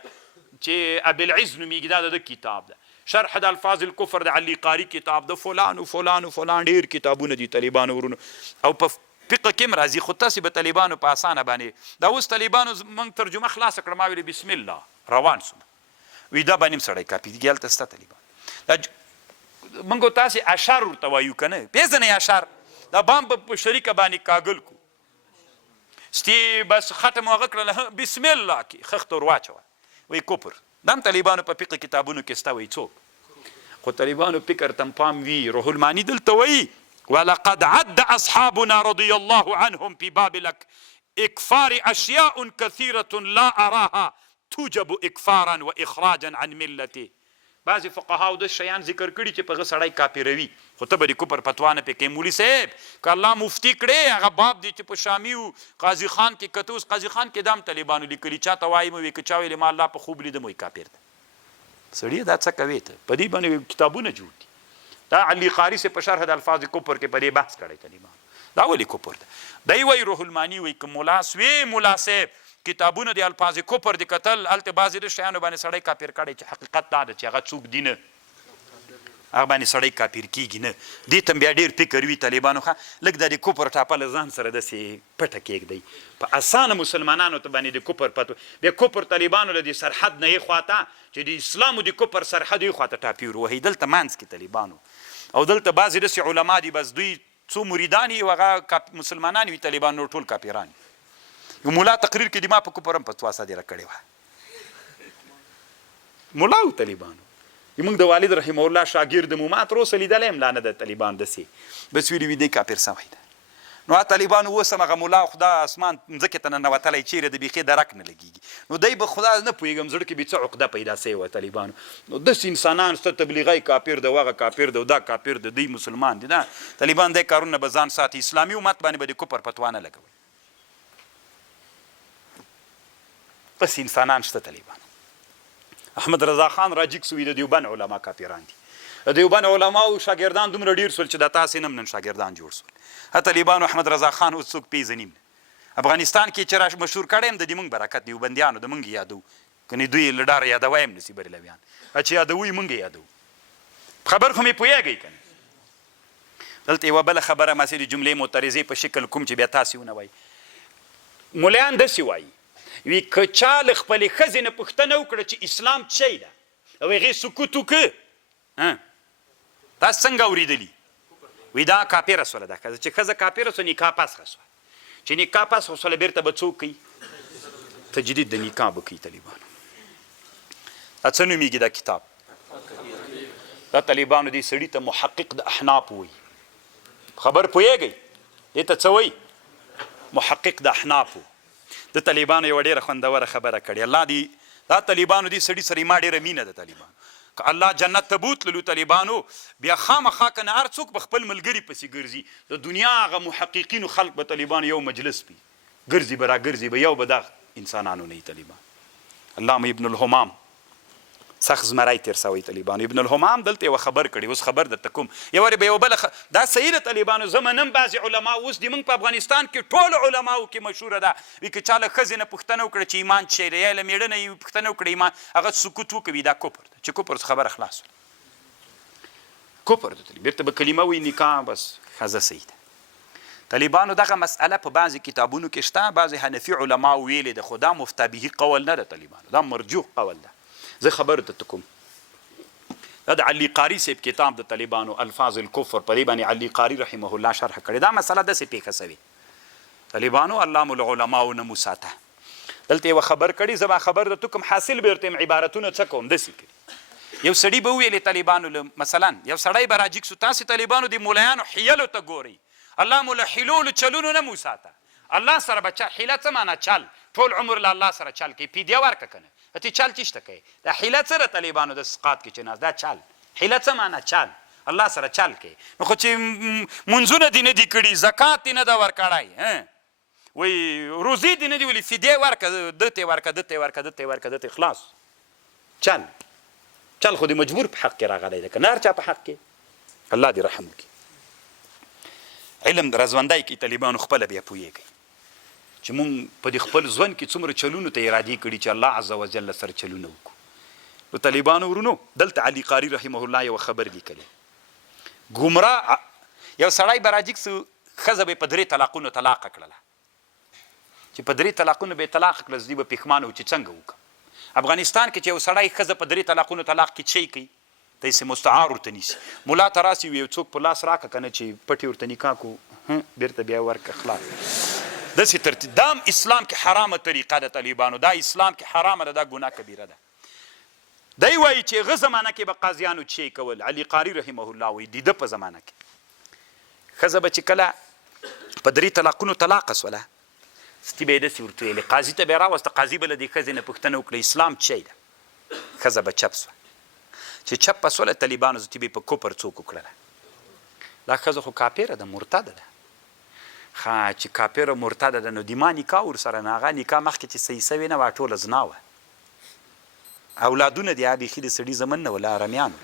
چې ابوالعز نومیږي دا د کتاب ده شرح د الفاظ الکفر د علي قاري کتاب د فلان و فلان و فلان ډېر کتابونه دي طالبانو ورونو او په فقه کې هم راځي خو تاسې به طالبانو په اسانه باندې دا اوس طالبانو موږ ترجمه خلاصه کړه ما ویلې بسم الله روان سوم وي دا باندې هم سړی کاپي کېږي هلته شته طالبان موږ تاسې اشار ورته وایو که نه پېژنئ اشار دا بام په شریکه باندې کاږل کو ستې بس ختم هغه کړله بسم الله کې خښته ور واچوه وایي کفر دا هم طالبانو په فقه کتابونو کې شته وایي څوک خو طالبانو فکر تم پام وي روح الماني دلته وایي ولقد عد أصحابنا رضي الله عنهم في باب الإكفار أشياء كثيرة لا أراها توجب إكفارا وإخراجا عن ملته بعضې فقهاو د شیان ذکر کړي چې په هغه سړی کاپیروي خو ته به د کفر فتوا نه پې کوې مولي صاحب که الله مفتي کړې هغه باب دی چې په شامي و قاضي خان کې کته اوس قاضي خان کې دا هم طالبانو لیکلي چا ته وایي مه وي که چا ویلې ما الله په خوب لیدم وایي کافر ده سړیه دا څه کوې ته په دې باندې کتابونه جوړ دي دا علي قاري سے په شرح د الفاظ کفر کې په دې بحث کړی طالبانو دا ولې کفر ده دی وایي روح الماني وایي که ملا سوې ملا صاحب کتابونه د الفاظ کفر د کتل هلته بعضې د شیانو باندې سړی کافر کړی چې حقیقت دا ده چې هغه څوک دي نه هغه باندې سړی کافر کېږي نه دې ته بیا ډېر فکر وي طالبانو ښه لږ دا د کفر ټاپه له ځان سره داسې پټه کېږدئ په اسانه مسلمانانو ته باندې د کفر پتو بیا کفر طالبانو له د سرحد نه یې خواته چې د اسلام د کفر سرحد یې خواته ټاپي ور وهي دلته منځ کې طالبانو او دلته بعضې داسې علما دي بس دوی څو مریدان یي هغه مسلمانان وي طالبان نور ټول کافران یو مولا تقریر کې د ما په کفر هم فتوا صادره کړې وه مولا و طالبانو موږ د والد رحمه الله شاګرد مو ما تر اوسه لیدلی یم لا نه د طالبان داسې بس ویلي وي دی کافر سوی ده نو طالبانو اوس هم هغه ملا خدا اسمان مځکې ته ننوتلی چیرې د بیخي درک نه لګېږي نو دی به خدا نه پوهېږم زړه کې به څه عقده پیدا سوې وه طالبانو نو داسې انسانان شته تبلیغی کافر ده هغه کافر ده دا کافر ده دی مسلمان دی دا طالبان دی کارونه به ځان ساتي اسلامي امت باندې به د کفر فتوا نه لګوي داسې انسانان شته طالبان احمد رضا خان راجیک سوي د دیوبند علما کافران دي د دیوبند علماو شاګردان دومره ډېر سول چې د تاسې نه هم نن شاګردان جوړ سول طالبانو احمد رضا خان اوس څوک پیژني نه افغانستان کې چې را مشهور کړی یم د دې موږ برکت دیوبندیانو د موږ یادو کنې دوی له ډاره یادوی هم نسي بریلویان چې یادوو یې موږ یادو خبر خو مې پوهېږئ که نه دلته یوه بله خبره ماسې د جملې معترضې په شکل کوم چې بیا تاسې ونه وایي ملیان داسې وایي وی که چا له خپلې ښځې نه پوښتنه وکړه چې اسلام څه شی ده او هغې سکوت وکړه تاسو څنګه اورېدلي وی دا کافره سوله ده ښځه چې ښځه کافره سوه نکاح پسخه سوه چې نکاح پسخه سوله بېرته به څوک کوي تجدید د نکاح به کوي طالبانو دا څه نومیږي دا کتاب دا طالبانو دې سړي ته محقق د احناف وایي خبر پوهېږئ دې ته څه وایي محقق د احناف د طالبانو یوه ډېره خوندوره خبره کړې الله دې دا طالبانو دې سړي سره ما ډېره مینه ده طالبانو که الله جنت ته بوتللو طالبانو بیا خامخا که نه هر څوک به خپل ملګري پسې ګرځي د دنیا هغه محققینو خلق به طالبانو یو مجلس وي ګرځي به راګرځي به یو به دا انسانانو نه وي طالبان علامه ابن الهمام سخت زمری تېر سوی طالبانو ابن الهمام دلته یوه خبر کړي اوس خبر درته کوم یوارې به یوه بله دا صحیح ده طالبانو زه منم بعضې علما اوس د موږ په افغانستان کې ټولو علماو کې مشهوره ده وي که چا له ښځې نه پوښتنه وکړه چې ایمان څه شی دی یا له مېړه نه یې پوښتنه وکړه ایمان هغه سکوت وکوي دا کفر ده چې کفر خبره خلاص کفر ده بېرته به کلمه وایي نکاح بس ښځه صحیح ده طالبانو دغه مسئله په بعضې کتابونو کې شته بعضې حنفي علماو ویلې ده خو دا مفتبهي قول نه ده طالبانو دا مرجوح قول ده زه خبر درته کوم دا د علي قاري صاحب کتاب د طالبانو الفاظ الکفر په دې باندې علي قاري رحمه الله شرح کړې دا مسله داسې پیښه سوې طالبانو الله مو له علماو نه موساته دلته یوه خبر کړي زه به خبر درته کوم حاصل به ورته عبارتونه څه کوم داسې کړي یو سړي به وویلې طالبانو مثلا یو سړی به راجیک سو تاسې طالبانو د مولایانو حیلو ته ګورئ الله مو له حیلو له چلونو نه موساته الله سره به حیله څه معنا چل ټول عمر له الله سره چل کوي پیډیا ورکه که نه ته چل چیشته کوي دا حیله څه ده طالبانو د سقاط کې چې ناست دا چل حیله څه معنا چل الله سره چل کوي نو خو چې منځونه دې نه دي کړي زکات دې نه ده ورکړی وایي روزي دې نه دي ولي فدیې ورکه دته ورکه دته ورکه دته ورکه دته خلاص چل خو دې مجبور په حق کې راغلی دی که نه هر چا په حق کې الله دې رحم وکړي علم رضوندی کې طالبانو خپله بیا پوهېږئ چې مونږ په دې خپل ژوند کې څومره چلونو ته ارادې کړي چې الله عز وجل سره چلونه وکړو نو طالبانو ورونو دلته علي قاري رحمه الله یو خبر لیکلی ګمراه یو سړی به راجګ سو ښځه به یې په 3 طلاقونو طلاقه کړله چې په 3 طلاقونو به یې طلاقه کړله زه به پښیمانه و چې څنګه وکړم افغانستان کې چې یو سړی ښځه په 3 طلاقونو طلاق کې چی کوي داسې مستعار ورته نیسي ملا ته راسي یو څوک په لاس راکړه که نه چې پټې ورته نکاح کو بېرته بیا ورکړه خلاص داسې ترتیب دا اسلام کې حرامه طریقه ده طالبانو دا اسلام کې حرامه ده دا ګناه کبیره ده دی وایي چې هغه زمانه کې به قاضیانو چی کول علي قاري رحمه الله وایي د ده په زمانه کې ښځه به چې کله په 3 طلاقونو طلاقه سوله ستي به یې داسې ورته ویلې قاضي ته به یې راوسته قاضي به له دې ښځې نه پوښتنه وکړه اسلام چی ده ښځه به چپ سوه چې چپ سوله طالبانو زه به په کفر څوک وکړله دا ښځه خو کافره ده مرتده ده چې کافره مرتده ده نو د ما نکاح ورسره نه هغه نکاح مخکې چې صحیح سوې نه وه ټوله زنا وه اولادونه دي بیخي د سړي زمن نه وله ارمیانو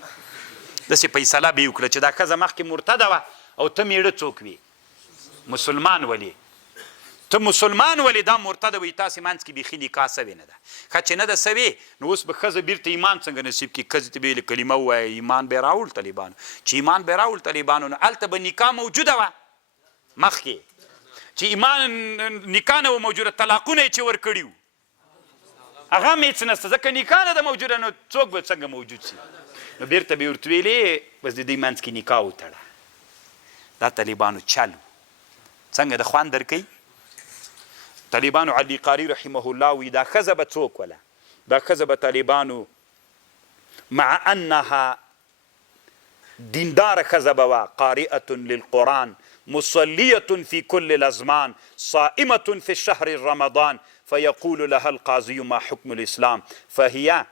داسې فیصله به یې وکړه چې دا ښځه مخکې مرتده وه او ته میړه څوک وي مسلمان ولې ته مسلمان ولې دا مرتده وي تاسې منځ کې بیخي نکاح سوې نه ده ښه چې نه ده سوې نو اوس به ښځه بیرته ایمان څنګه نصیب کړي ښځې ته به یې کلمه ووایه ایمان به یې راوړ طالبانو چې ایمان به یې راوړ طالبانو نو هلته به نکاح موجوده وه مخکې چې ایمان نکاح نه و موجوده طلاقونه یې چې ورکړي وو هغه هم هېڅ نشته ځکه نکاح نه ده موجوده نو څوک به څنګه موجود سي نو بیرته به یې ورته ویلې بس د دوی منځ کې نکاح وتړه دا طالبانو چل څنګه د خوند درکوي طالبانو علي قاري رحمه الله وی دا ښځه به څوک وله دا ښځه به طالبانو مع انها دینداره ښځه به وه قارئة للقرآن مصلية في كل الأزمان صائمة في الشهر رمضان فيقول لها القاضي ما حكم الإسلام فهي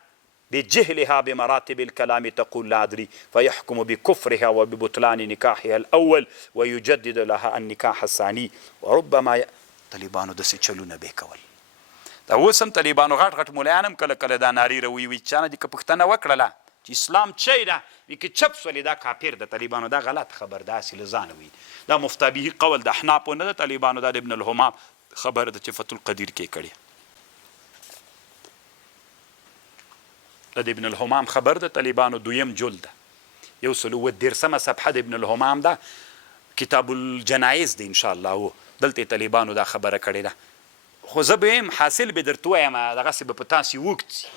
بجهلها بمراتب الكلام تقول لا أدري فيحكم بكفرها وببطلان نكاحها الأول ويجدد لها النكاح الثاني وربما طالبانو داسې چلونه به کول دا اوس هم طالبانو غټ غټ ملایان هم کله کله دا نارې روي وي چا نه دي که پوښتنه وکړله چې اسلام چی ده وي که چپ سولې دا کافر ده طالبانو دا غلط خبر ده هسې له ځانه وي دا مفتابهي قول د احنافو نه ده طالبانو دا د ابن الهمام خبره ده چې فتح القدیر کې کړې دا د ابن الهمام خبر ده طالبانو 2 جلد ده 130 صفحه د ابن الهمام ده کتاب الجنایز دی انشاءالله دلته طالبانو دا خبره کړې ده خو زه به هم حاصل به درته وایم دغسې به په تاسې وږد سي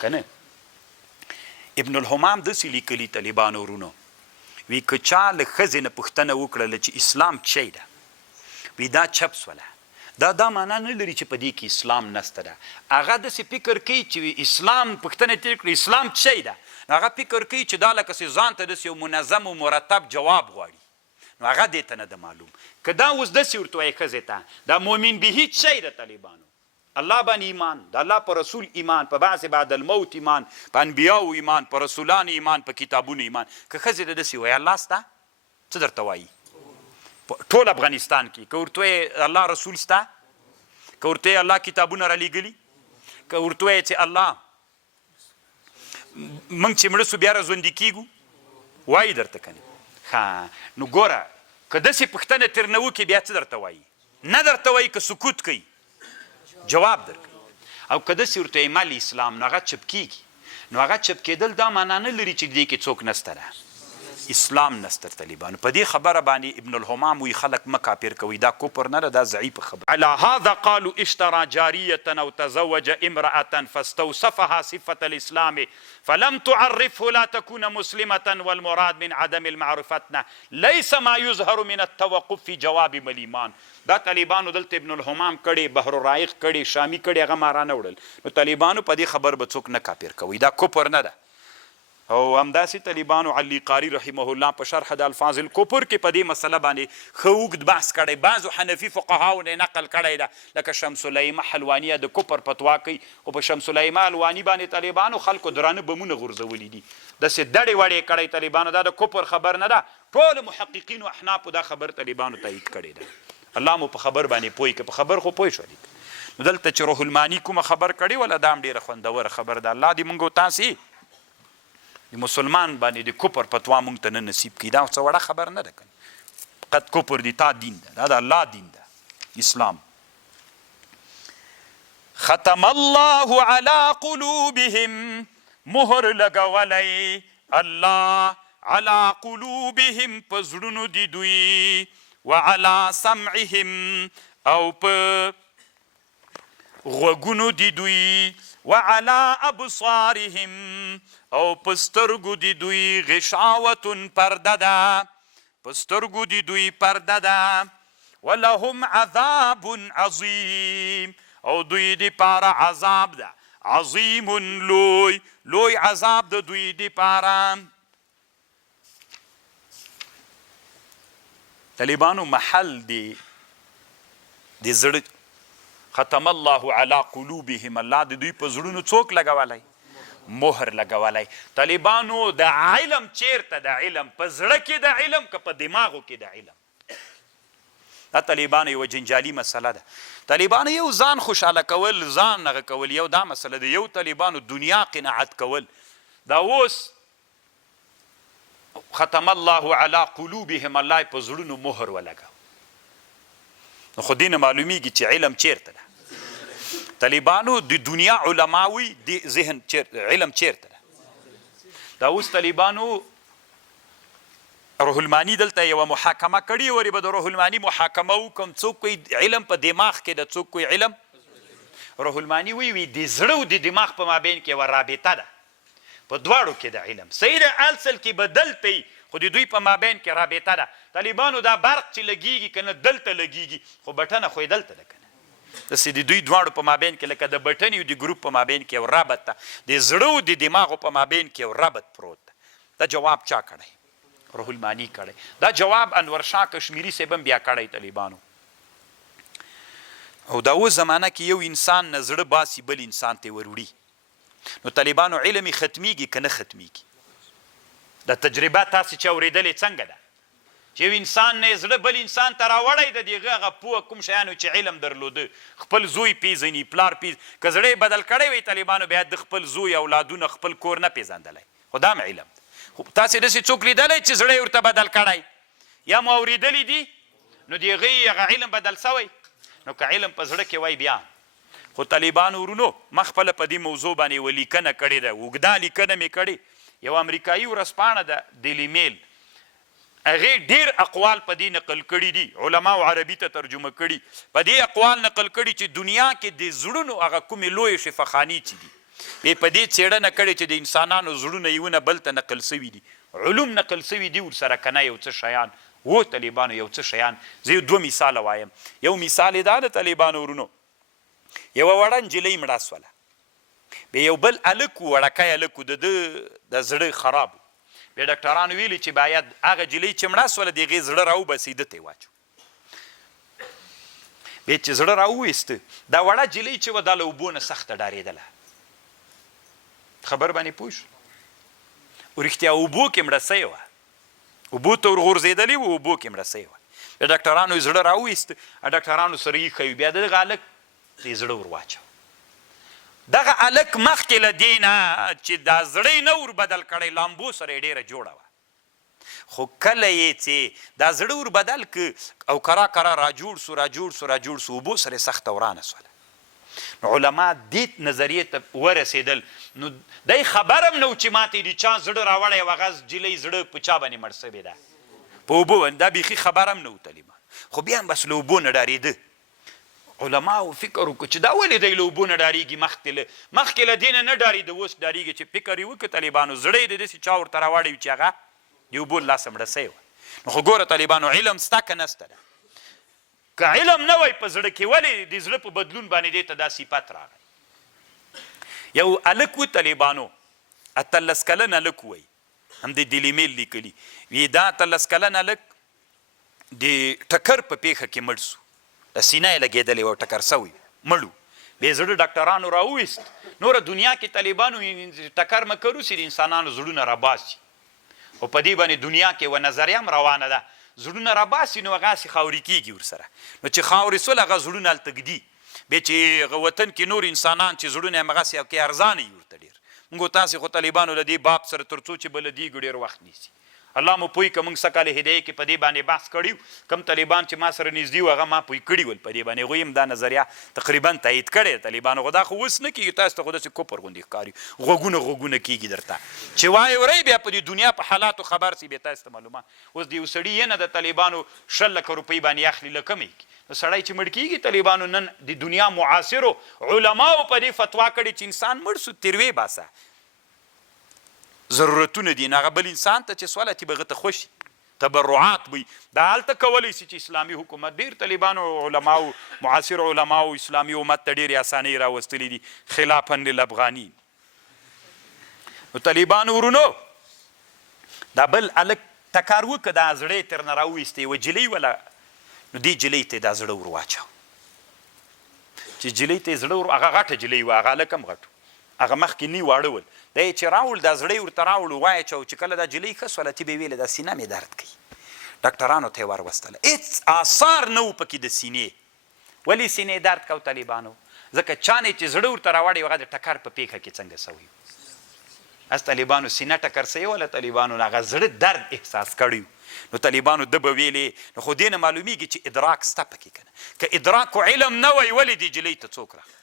که نه ابن الهمام داسې لیکلي طالبانو ورونو وی که چا له ښځې نه پوښتنه وکړله چې اسلام چی ده وی دا چپ سوله دا معنا نه لري چې په دې کې اسلام نسته ده هغه داسې فکر کوي چې اسلام پوښتنه ترې کړي اسلام چی ده نو هغه فکر کوي چې دا لکه ځان ته داسې یو منظم و مرتب جواب غواړي نو هغه دې ته نه ده معلوم که دا اوس داسې ورته وایي ښځې ته دا مؤمن بهي چی ده طالبانو الله باندې ایمان د الله په رسول ایمان په بعث بعد الموت ایمان په انبیاو ایمان په رسولانو ایمان په کتابونو ایمان که ښځې ته داسې وایي الله سته څه درته وایي ټول افغانستان کې که ورته وایي الله رسول سته که ورته وایي الله کتابونه رالیږلي که ورته وایي چې الله موږ چې مړه سو بیا راژوندي کېږو وایي درته که نه نو ګوره که داسې پوښتنه ترنه وکړي بیا څه درته وایي نه درته وایي که سکوت کوي جواب درکوي او که داسې ورته وایي مل اسلام نو هغه چپ کېږي نو هغه چپ کېدل دا معنا نه لري چې دې کې څوک نسته ده اسلام نسته طالبانو په دې خبره باندې ابن الهمام وی خلک مه کافر کوي دا کفر نه ده دا ضعیفه خبره على هذا قالوا اشترى جارية او تزوج امرأة فاستوصفها صفة الاسلام فلم تعرفه لا تكون مسلمة والمراد من عدم المعرفتنا ليس ما يظهر من التوقف في جواب الايمان دا طالبانو دلته ابن الهمام کړي بحر الرائق کړي شامی کړي هغه مارانه وړل نو طالبانو په دې خبر به څوک نه کافر کوي دا کفر نه ده او همداسې طالبانو علي قاري رحمه الله په شرح د الفاظ الکفر کې په دې مسله باندې ښه اوږد بحث کړی بعضو حنفي فقهاو نه نقل کړی ده لکه شمس الایمه حلوانیه د کفر فتوا کوي خو په شمس الایمه حلواني باندې طالبانو خلکو درانه بمونه غورځولي دي داسې دړې وړې کړی طالبانو دا د کفر خبر نه ده ټول محققین و احنافو دا خبر طالبانو تایید کړی ده الله مو په خبر باندې پوه که په خبر خو پوه شولي نو دلته چې روح المانی کومه خبر کړې وله دا هم ډېره خوندوره خبر ده. الله دې موږ او تاسې د مسلمان باندې د کفر فتوا موږ ته نه نصیب کړي. دا څه وړه خبر نه ده که قد کفر دی تا دین ده، دا د الله دین ده اسلام. ختم الله على قلوبهم مهر لګولی الله على قلوبهم په زړونو د دوی وعلى سمعهم او په غوږونو د دوی وعلى ابصارهم او په سترګو د دوی غشاوة پرده ده، په سترګو د دوی پرده ده. ولهم عذاب عظیم او دوی دپاره عذاب ده عظیم لوی لوی عذاب د دوی دپاره. طالبانو محل دی زړه ختم الله علی قلوبهم، الله د دوی په زړونو څوک لګولی؟ مهر لګولی. طالبانو د علم چیرته د علم په زړه کې د علم که په دماغو کې د علم؟ دا طالبانو یوه جنجالي مسله ده. طالبانو یو ځان خوشحاله کول، ځان هغه کول، یو دا مسله ده. یو طالبانو دنیا قناعت کول. دا اوس ختم الله علی قلوبهم، الله په زړونو مهر ولګو. نو خو دې نه معلومیږي چې علم چیرته ده. طالبانو د دنیا علماوي د ذهن علم چیرته ده. دا اوس طالبانو روح المانی دلته یوه محاکمه کړې ورې به د روح المانی محاکمه وکړم. څوک کوي علم په دماغ کې ده، څوک کوي علم روح المانی وی د زړه او د دماغ په مابین کې یوه رابطه ده، په دواړو کې د علم صحیح ده. اصل کې به دلته وي خو د دوی په مابین کې رابطه ده. طالبانو دا برق چې لګیږي که نه دلته لګیږي، خو بټنه خو یې دلته ده که نه. داسې د دوی دواړو په مابین کې لکه د بټنې او د ګروپ په مابین کې یو ربط ده، د زړه او د دماغو په مابین کې یو ربط پروت ده. دا جواب چا کړی؟ روح المانی کړی. دا جواب انور شاه کشمیری صاحب هم بیا کړی طالبانو. او دا اوس زمانه کې یو انسان نه زړه باسي بل انسان ته وروړي. نو طالبانو علم یې ختمیږي که نه ختمیږي؟ دا تجربه تاسې چې اورېدلې څنګه ده چې یو انسان نه زړه بل انسان ته راوړی د دغه هغه پوه کوم شیانو چې علم درلوده، خپل زوی پیژني، پلار که زړه یې بدل کړی وی طالبانو بیا د خپل زوی اولادونه خپل کور نه پیژندلی، خو دا هم علم. خو تاسې داسې څوک لیدلی چې زړه یې ورته بدل کړی یا مو اورېدلی دي؟ نو د هغې هغه علم بدل سوی. نو که علم په زړه کې وای بیا. خو طالبانو ورونو ما خپله په دې موضوع باندې یوه لیکنه کړې ده، اوږده لیکنه مې کړې. یو امریکایي ورځپاڼه ده ډیلی میل، هغې ډېر اقوال په دې نقل کړي دي، علماو عربي ته ترجمه کړي. په دې اقوال نقل کړي چې دنیا کې د زړونو هغه کومې لویې شفاخانې چې دي په دې څېړنه کړې چې د انسانانو زړونه یونه بل ته نقل سوي دي، علوم نقل سوي دي ورسره که نه یو څه شیان و طالبانو یو څه شیان. زه یو دوه مثاله وایم. یو مثال یې دا د طالبانو ورونو، یوه وړه نجلۍ مړه سوله، بیا یو بل هلک و، وړکی هلک و، د زړه خراب و. بیا ډاکټرانو ویلي چې باید هغه نجلۍ چې مړه سوله د هغې زړه راوباسي، ده ته یې واچو. بیا چې زړه راوویسته، دا وړه نجلۍ چې وه دا له اوبو نه سخته ډارېدله. خبر باندې پوه شو؟ رښتیا اوبو کې مړه سوې وه، اوبو ته ورغورځېدلې وه، اوبو کې مړه سوې وه. بیا ډاکټرانو یې زړه راوویسته، ډاکټرانو سره ایښی وي، بیا دغه هلک ته یې زړه ور واچو. دغه هلک مخکې له دې نه چې دا زړه یې نه ور بدل کړی، لامبو سره یې ډېره جوړه وه. خو کله یې چې دا زړه ور بدل که او کرا کرا راجوړ سو راجوړ سو راجوړ سو، اوبو سره یې سخته ورانه سوله. نو علما دې نظریې ته ورسېدل. نو دی خبر هم نه و چې ماته د چا زړه راوړی و، هغه نجلۍ زړه په چا باندې مړ سوې ده، په اوبو باندې. دا بیخي خبر هم نه و طالبان. خو بیا هم بس له اوبو نه ډارېده. علماو فکر وکړو چې دا ولې دی له اوبو نه ډارېږي، مخکې له دې نه ډارېده، اوس ډارېږي. چې فکر یې وکړه طالبانو زړه یې د داسې چا ورته راوړی وي چې هغه د اوبو له لاسه مړه سوی وه. نو خو ګوره طالبانو علم سته که نسته ده؟ که علم نه وای په زړه کې، ولې د زړه په بدلون باندې دې ته دا صفت راغی؟ یو هلک و طالبانو، 18 کلن هلک وی، هم د ډیلی میل لیکلي وي، دا 18 کلن هلک د ټکر په پیښه کې مړ سو، د سینه یې لګېدلی و، ټکر سوی مړ و. بیا زړه ډاکټرانو راوویست. نوره دنیا کې طالبانو ټکر مکر وسي د انسانانو زړونه راباسي، او په دې باندې دنیا کې یوه نظریه هم روانه ده، زړونه راباسي نو هغه هسې خاورې کېږي ورسره. نو چې خاورې سول هغه زړونه هلته ږدي. بیا چې وطن کې نور انسانان چې زړونه یې همغسې او کې ارزانه وي ورته ډېر موږ تاسې خو طالبانو له دې باب سره تر څو چې به له دې ډېر وخت نیسي الله مو پوی که موږ څه کاله هدایه کې په دې باندې بحث کړي کوم طالبان چې ما سره نږدې وو هغه ما پوی کړي ول په دې باندې هغوی هم دا نظریه تقریبا تایید کړې طالبانو خو دا خو اوس نه کېږي تاسو ته خو داسې کفر غوندې ښکاري غوږونه کېږي درته چې وایې ورئ بیا په دې دنیا په حالاتو خبر سي بیا تاسو ته معلومات اوس د یو سړي یې نه د طالبانو 100 لکه روپۍ باندې اخلي له کمې نو سړی چې مړ کېږي طالبانو نن د دنیا معاصرو علماو په دې فتوا کړې چې انسان مړ سو تیروې باسه ضرورتونه دي نو هغه بل انسان ته چې سوالتي به هغه ته خوشي تبرعات وي دا هلته کولی شي چې اسلامي حکومت ډېر طالبانو علماو معاصر علماو اسلامي امت ته ډېرې اسانۍ راوستلي دي خلافا للافغاني نو طالبانو ورونو دا بل هلک تکار وکړه دا زړی تر نه راویستی یوه جلۍ وله نو دې جلۍ ته یې دا زړه ور واچو چې جلۍ ته یې زړه هغه غټه جلۍ وه هغه هلک هم غټ هغه مخکې نی واړه ول دا یې چې راوړ دا زړی ورته راوړو واچو چې کله دا جلۍ ښه سوله ته به یې ویلې دا سینه مې درد کوي ډاکټرانو ته یې وروستله هېڅ آثار نه و پکې د سینې ولې سینې درد کو طالبانو ځکه چا نه چې زړه ورته راوړی هغه د ټکر په پیښه کې څنګه سوی از طالبانو سینه ټکر سوی وله طالبانو هغه زړه درد احساس کړی نو طالبانو ده به ویلې نو خو دې نه معلومیږي چې ادراک سته پکې که نه که ادراک و علم نه وی ولې دې جلۍ ته څوک راغلی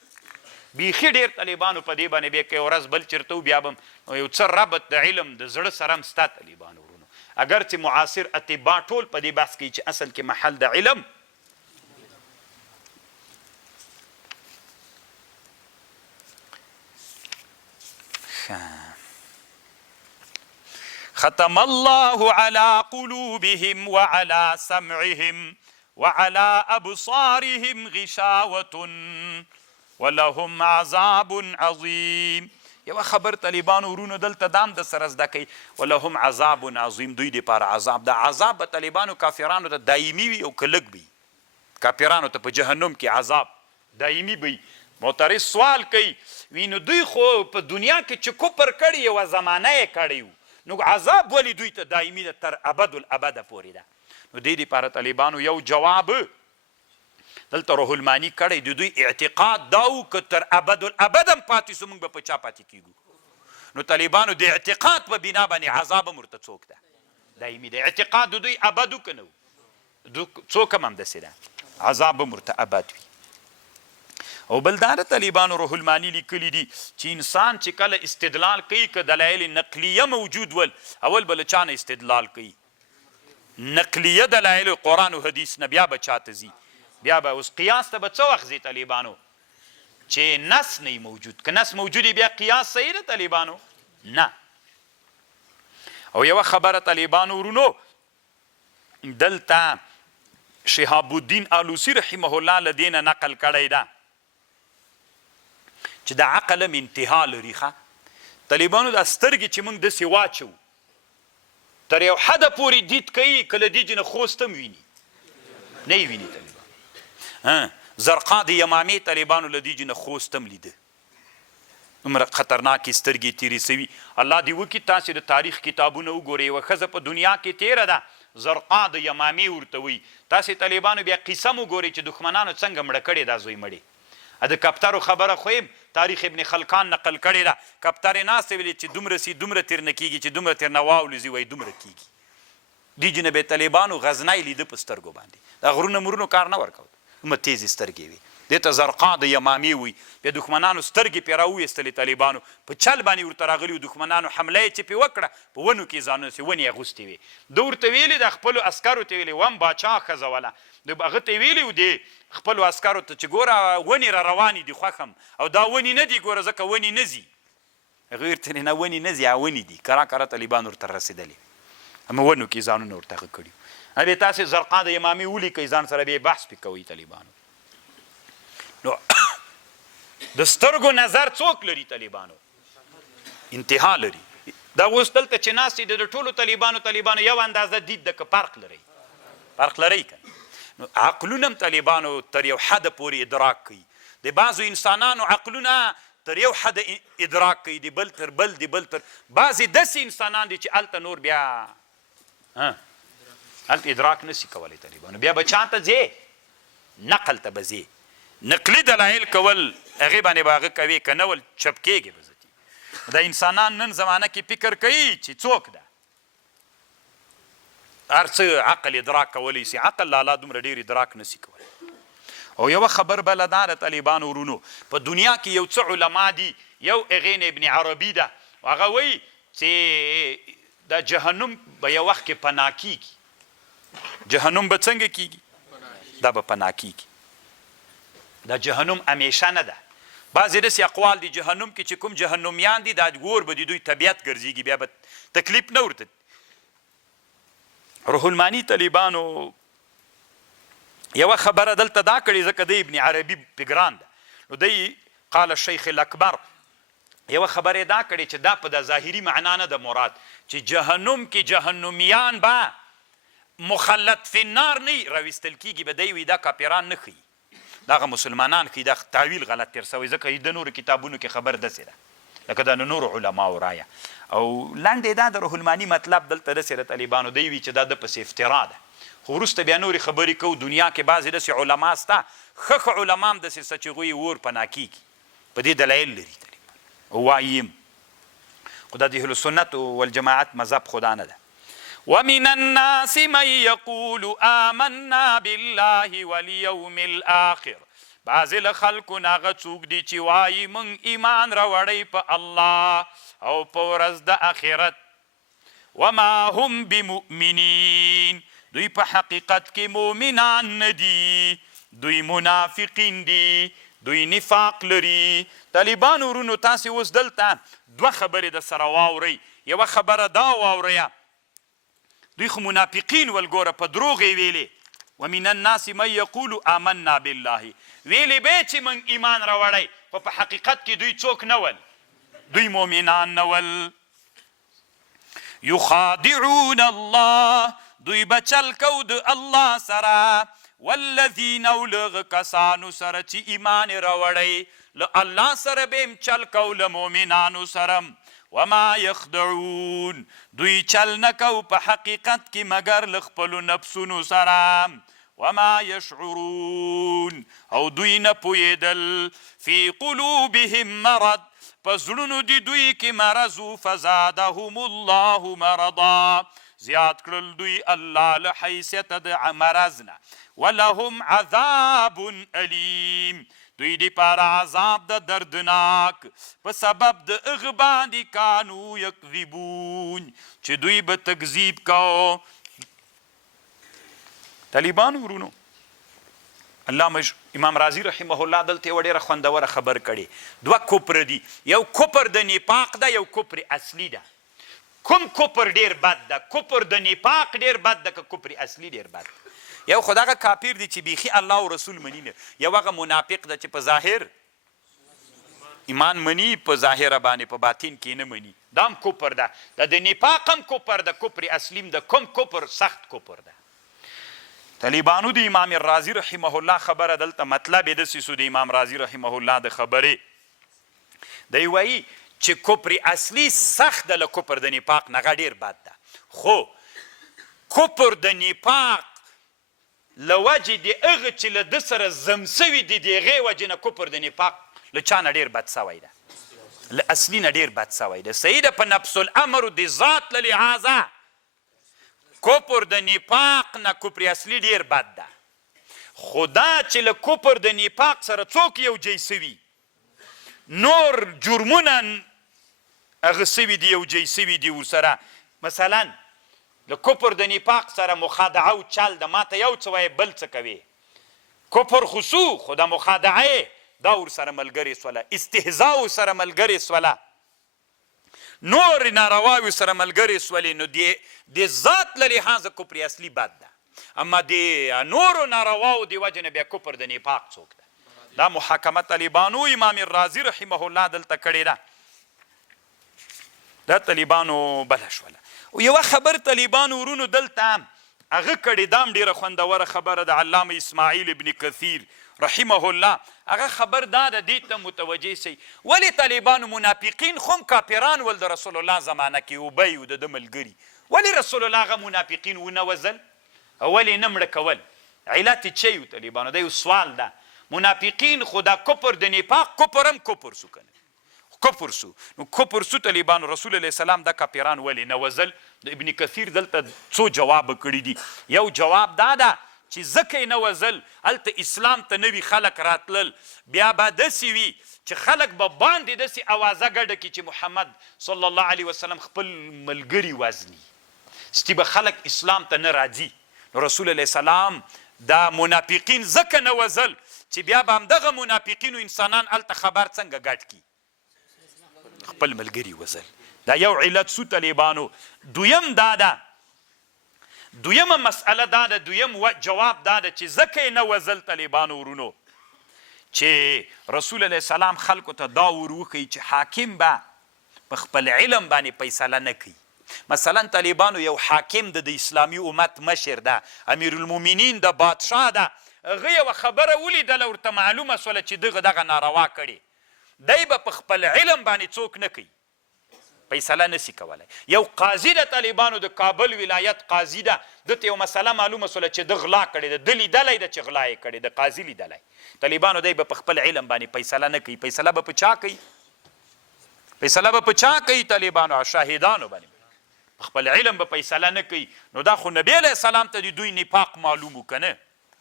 بیخي ډېر طالبانو په دې باندې بیا که یو ورځ بل چېرته بیا به هم یو څه ربط د علم د زړه سره هم ستا طالبانو ورونو اگر چې معاصر اطبا ټول په دې بحث کوي چې اصل کې محل د علم ختم الله على قلوبهم وعلى سمعهم وعلى أبصارهم غشاوة ولهم عذاب عظیم یوه خبر طالبانو ورونو دلته دام د سره زده کوي ولهم عذاب عظیم دوی دپاره عذاب د عذاب به طالبانو کافرانو ته دایمي وي او که لږ وي کافرانو ته په جهنم کې عذاب دایمي وي معترض سوال کوي وی نو دوی خو په دنیا کې چې کفر کړي یوه زمانه یې کړی و نو عذاب ولې دوی ته دایمي ده تر ابد الابده پورې ده نو دې دپاره طالبانو یو جواب دلته روح المانی کړی د دوی اعتقاد دا و که تر ابد الابد هم پاتې سو موږ به په چا پاتې کیږو نو طالبانو د اعتقاد په بنا باندې عذاب هم ورته څوک ده دایمي ده اعتقاد د دوی ابد که نه و څوک هم همداسې ده عذاب هم ورته ابد وي او بل دا د طالبانو روح المانی لیکلي دي چې انسان چې کله استدلال کوي که دلایل نقلیه موجود ول اول به له چا نه استدلال کوي نقلیه دلایل قرآن و حدیث نه بیا به چاته ځي بیا به اوس قیاس ته به څه وخت ځي طالبانو چې نس نه موجود که نس موجود بیا قیاس صحیح ده طالبانو نه او یوه خبره طالبانو ورونو دلته شهاب الدین آلوسی رحمه الله له دې نه نقل کړی ده چې د عقل هم انتها لري ښه طالبانو دا سترګې چې موږ داسې واچو تر یو حده پورې دید کوي که له دې نه خوست هم ویني نه یې ویني طالبانو زرقا د یمامې طالبانو له دې نه خوست هم لیده دومره خطرناکې سترګې تیرې سوي الله دې وکړي تاسې د تاریخ کتابونه وګورئ یوه ښځه په دنیا کې تیره ده زرقا د یمامې ورته وایي تاسې طالبانو بیا قصه م وګورئ چې دښمنانو څنګه مړه کړې دا زوی مړې د کپترو خبره خو تاریخ ابن خلقان نقل کړې ده کپترې ناستې ویلې چې دومره سي دومره تېر نه کېږي چې دومره تېر نه واولوځي وایي دومره کېږي دې جنه به طالبانو غزنی لیده په سترګو باندې دا غرونه مرونو کار نه ورکول دومره تیزې سترګې وي دې ته زرقا د یمامې وي بیا دښمنانو سترګې پرې راوویستلې طالبانو په چل باندې ورته راغلي وو دښمنانو حمله یې چې پرې وکړه په ونو کې ځانونه سې ونې اغوستې وې ده ورته ویلې د خپلو عسکرو ته ویلې وم باچا ښځه وله هغه ته یې ویلي وو دې خپلو عسکرو ته چې ګوره ونې را روانې دي خوښم او دا ونې نه دي ګوره ځکه ونې نه ځي هغه ورته نه ونې نه ځي ونې دي کرا کرا طالبان ورته رسېدلي اما ونو کې ځانونه ورته هغه کړي بیا تاسې زرقا د امامي ولیکئ ځان سره بیا بحث پې کوئ طالبانو نو د سترګو نظر څوک لري طالبانو انتها لري دا اوس دلته چې ناست دي د ټولو طالبانو یو اندازه دید ده که فرق لري که نو عقلونه هم طالبانو تر یو حده پورې ادراک کوي د بعضو انسانانو عقلونه تر یو حده ادراک کوي د بل تر بل د بل تر بعضې داسې انسانان دي چې هلته نور بیا هلته ادراک نسي کولی طالبانو بیا به چا ته ځې نقل ته به ځې نقلي دلایل کول هغې باندې به هغه کوي که نه ول چپ کېږي به زه د انسانان نن زمانه کې فکر کوي چې څوک ده هر څه عقل ادراک کولی سي عقل لالا دومره ډېر ادراک نسي کولی او یوه خبر بله دا د طالبانو ورونو په دنیا کې یو څه علما دي یو هغې نه ابن عربي ده هغه وایي چې د جهنم به یو وخت کې پناه کېږي جهنم به څنګه کېږي دا به پناه کېږي دا جهنم همیشه نه ده بعضې داسې اقوال دي جهنم کې چې کوم جهنمیان دي دا ګور به د دوی طبیعت ګرځېږي بیا به تکلیف نه ورته روح المانی طالبانو یوه خبره دلته دا کړې ځکه د ابن عربي پګران ده نو دی قال الشیخ الاکبر یوه خبره دا کړې چې دا په د ظاهري معنا نه ده مراد چې جهنم کې جهنمیان به مخلد فی النار نه راویستل کېږي به دی وي دا کاپیران نه ښیي دغه مسلمانان ښیي دا تعویل غلط تېر سوی ځکه د نورو کتابونو کې خبر داسې ده لکه د نورو علماو رایه او لنډې دا د روح المانی مطلب دلته داسې د طالبانو دی وي چې دا د پسې افترا ده خو وروسته بیا نورې خبرې کوو دنیا کې بعضې داسې علما سته ښه علما هم داسې سته چې هغوی اور پناه کېږي په دې دلایل لري واییم خو دا د اهل سنت والجماعت مذهب خو دا نه ده ومن الناس من يقول آمنا بالله واليوم الآخر بعضې له خلکو نه هغه څوک دي چې وایي موږ ایمان راوړی په الله او په ورځ د آخرت وما هم بمؤمنین دوی په حقیقت کې مؤمنان نه دي دوی منافقین دي دوی نفاق لري طالبانو ورونو تاسې اوس دلته دوه خبرې د سره واورئ یوه خبره دا واورئ دوی خو منافقین ولګوره په دروغ یې ویلې ومن الناس من یقول آمنا بالله ویلې به چې موږ ایمان راوړی خو په حقیقت کې دوی څوک نه ول دوی مؤمنان نه ول یخادعون الله دوی به چل کو د الله سره والذین او له کسانو سره چې ایمان راوړی له الله سره به هم چل کو له مؤمنانو سره وما یخدعون دوی چل نه کو په حقیقت کې مګر له خپلو نفسونو سره وما یشعرون او دوی نه پوهېدل فی قلوبهم مرض په زړونو د دوی کې مرض فزادهم الله مرضا زیات کړل دوی الله له حیثیته د مرض نه ولهم عذاب علیم دوی دپاره عذاب د دردناک په سبب د هغه باندې کانو یکذبون چې دوی به تکذیب کو طالبانو ورونو علامه امام رازي رحمه الله دلته یوه ډېره خوندوره خبر کړې دوه کفر دي یو کفر د نفاق ده یو کفر اصلي ده کوم کفر ډېر بد ده کفر د نفاق ډېر بد ده که کفر اصلي ډېر بد ده یو خو دغه کافر دی چې بیخي الله او رسول مني نه یو هغه منافق ده چې په ظاهر ایمان مني په ظاهره باندې په باطن کې نه مني دا هم کفر ده د نفاق هم کفر ده کفر اصلیم ده کوم کفر سخت کفر ده طالبانو د امام رازي رحمه الله خبره دلته مطلب یې داسې سو د امام رازي رحمه الله د خبرې دی وایي چې کفر اصلي سخت ده له کفر د نفاق نه هغه ډېر بد ده خو کفر د نفاق له وجې د هغه چې له ده سره زم سوي دي د هغې وجې نه کفر د نفاق له چا نه ډېر بد سوی ده له اصلي نه ډېر بد سوی ده صحیح ده په نفس الامر د ذات له لحاظه کفر د نفاق نه کفر اصلي ډېر بد ده خو دا چې له کفر د نفاق سره څوک یو جی سوي نور جرمونه هغه سوي دي یو جی سوي دي ورسره مثلا له کفر د نفاق سره مخادعه او چل د ماته یو څه وایي بل څه کوي کفر خصو خو د مخادعه دا ورسره ملګرې سوله استهزاء ورسره ملګرې سوله نور نارواوې سره ملګرې سولې نو د ذات له لحاظه کفر اصلي بد ده اما د نورو نارواو د وجې نه بیا کفر د نفاق څوک ده دا محاکمه طالبانو امام رازي رحمه الله دلته کړې ده دا طالبانو بله شوله او یوه خبر طالبانو ورونو دلته هغه کړې دا هم ډېره خوندوره خبره د علامه اسماعیل ابن کثیر رحمه الله هغه خبر دا ده دې ته متوجه سئ ولې طالبانو منافقین خو هم کافران ول د رسول الله زمانه کې ابی و د ده ملګري ولې رسول الله هغه منافقین ونه وژل او ولې نه مړه کول علت یې څه یو طالبانو دا یو سوال ده منافقین خو دا کفر د نفاق کفر هم کفر سو کنه کفر سو نو کفر سو طالبانو رسول الله سلام دا کافران ولې نه وزل د ابن کثیر دلته څو جواب کړی دي یو جواب دا ده چې ځکه نه وزل هلته اسلام ته نوي خلک راتلل بیا به داسې وي چې خلک به باندې داسې اوازه ګډه کړي چې محمد صلی الله علیه وسلم خپل ملګري وزني ستی به خلک اسلام ته نه راځي نو رسول الله سلام دا منافقین ځکه نه وزل چې بیا به همدغه منافقینو انسانان هلته خبر څنګه ګډ کړي خپل ملګري وزل دا یو علت سو طالبانو دویم دا ده دویمه مسئله دا ده دویم جواب دا ده چې ځکه نه وزل طالبانو ورونو چې رسول الله سلام خلکو ته دا وروښیي چې حاکم به په خپل علم باندې فیصله نه کوي مثلا طالبانو یو حاکم د اسلامي امت مشر ده امیر المؤمنین د بادشاه ده هغه یوه خبره ولیدله ورته معلومه سوله چې دغه ناروا کړې دی به په خپل علم باندې څوک نه کوي فیصله نسی کولی یو قاضي د طالبانو د کابل ولایت قاضي ده دته یو مسله معلومه سوله چې د غلا کړې ده د لیدلی ده چې غلا یې کړې د قاضي لیدلی طالبانو دی به په خپل علم باندې فیصله نه کوي فیصله به په چا کوي فیصله به په چا کوي طالبانو شاهدانو باندې په خپل علم به فیصله نه کوي نو دا خو نبی علیه السلام ته د دوی نفاق معلوم و که نه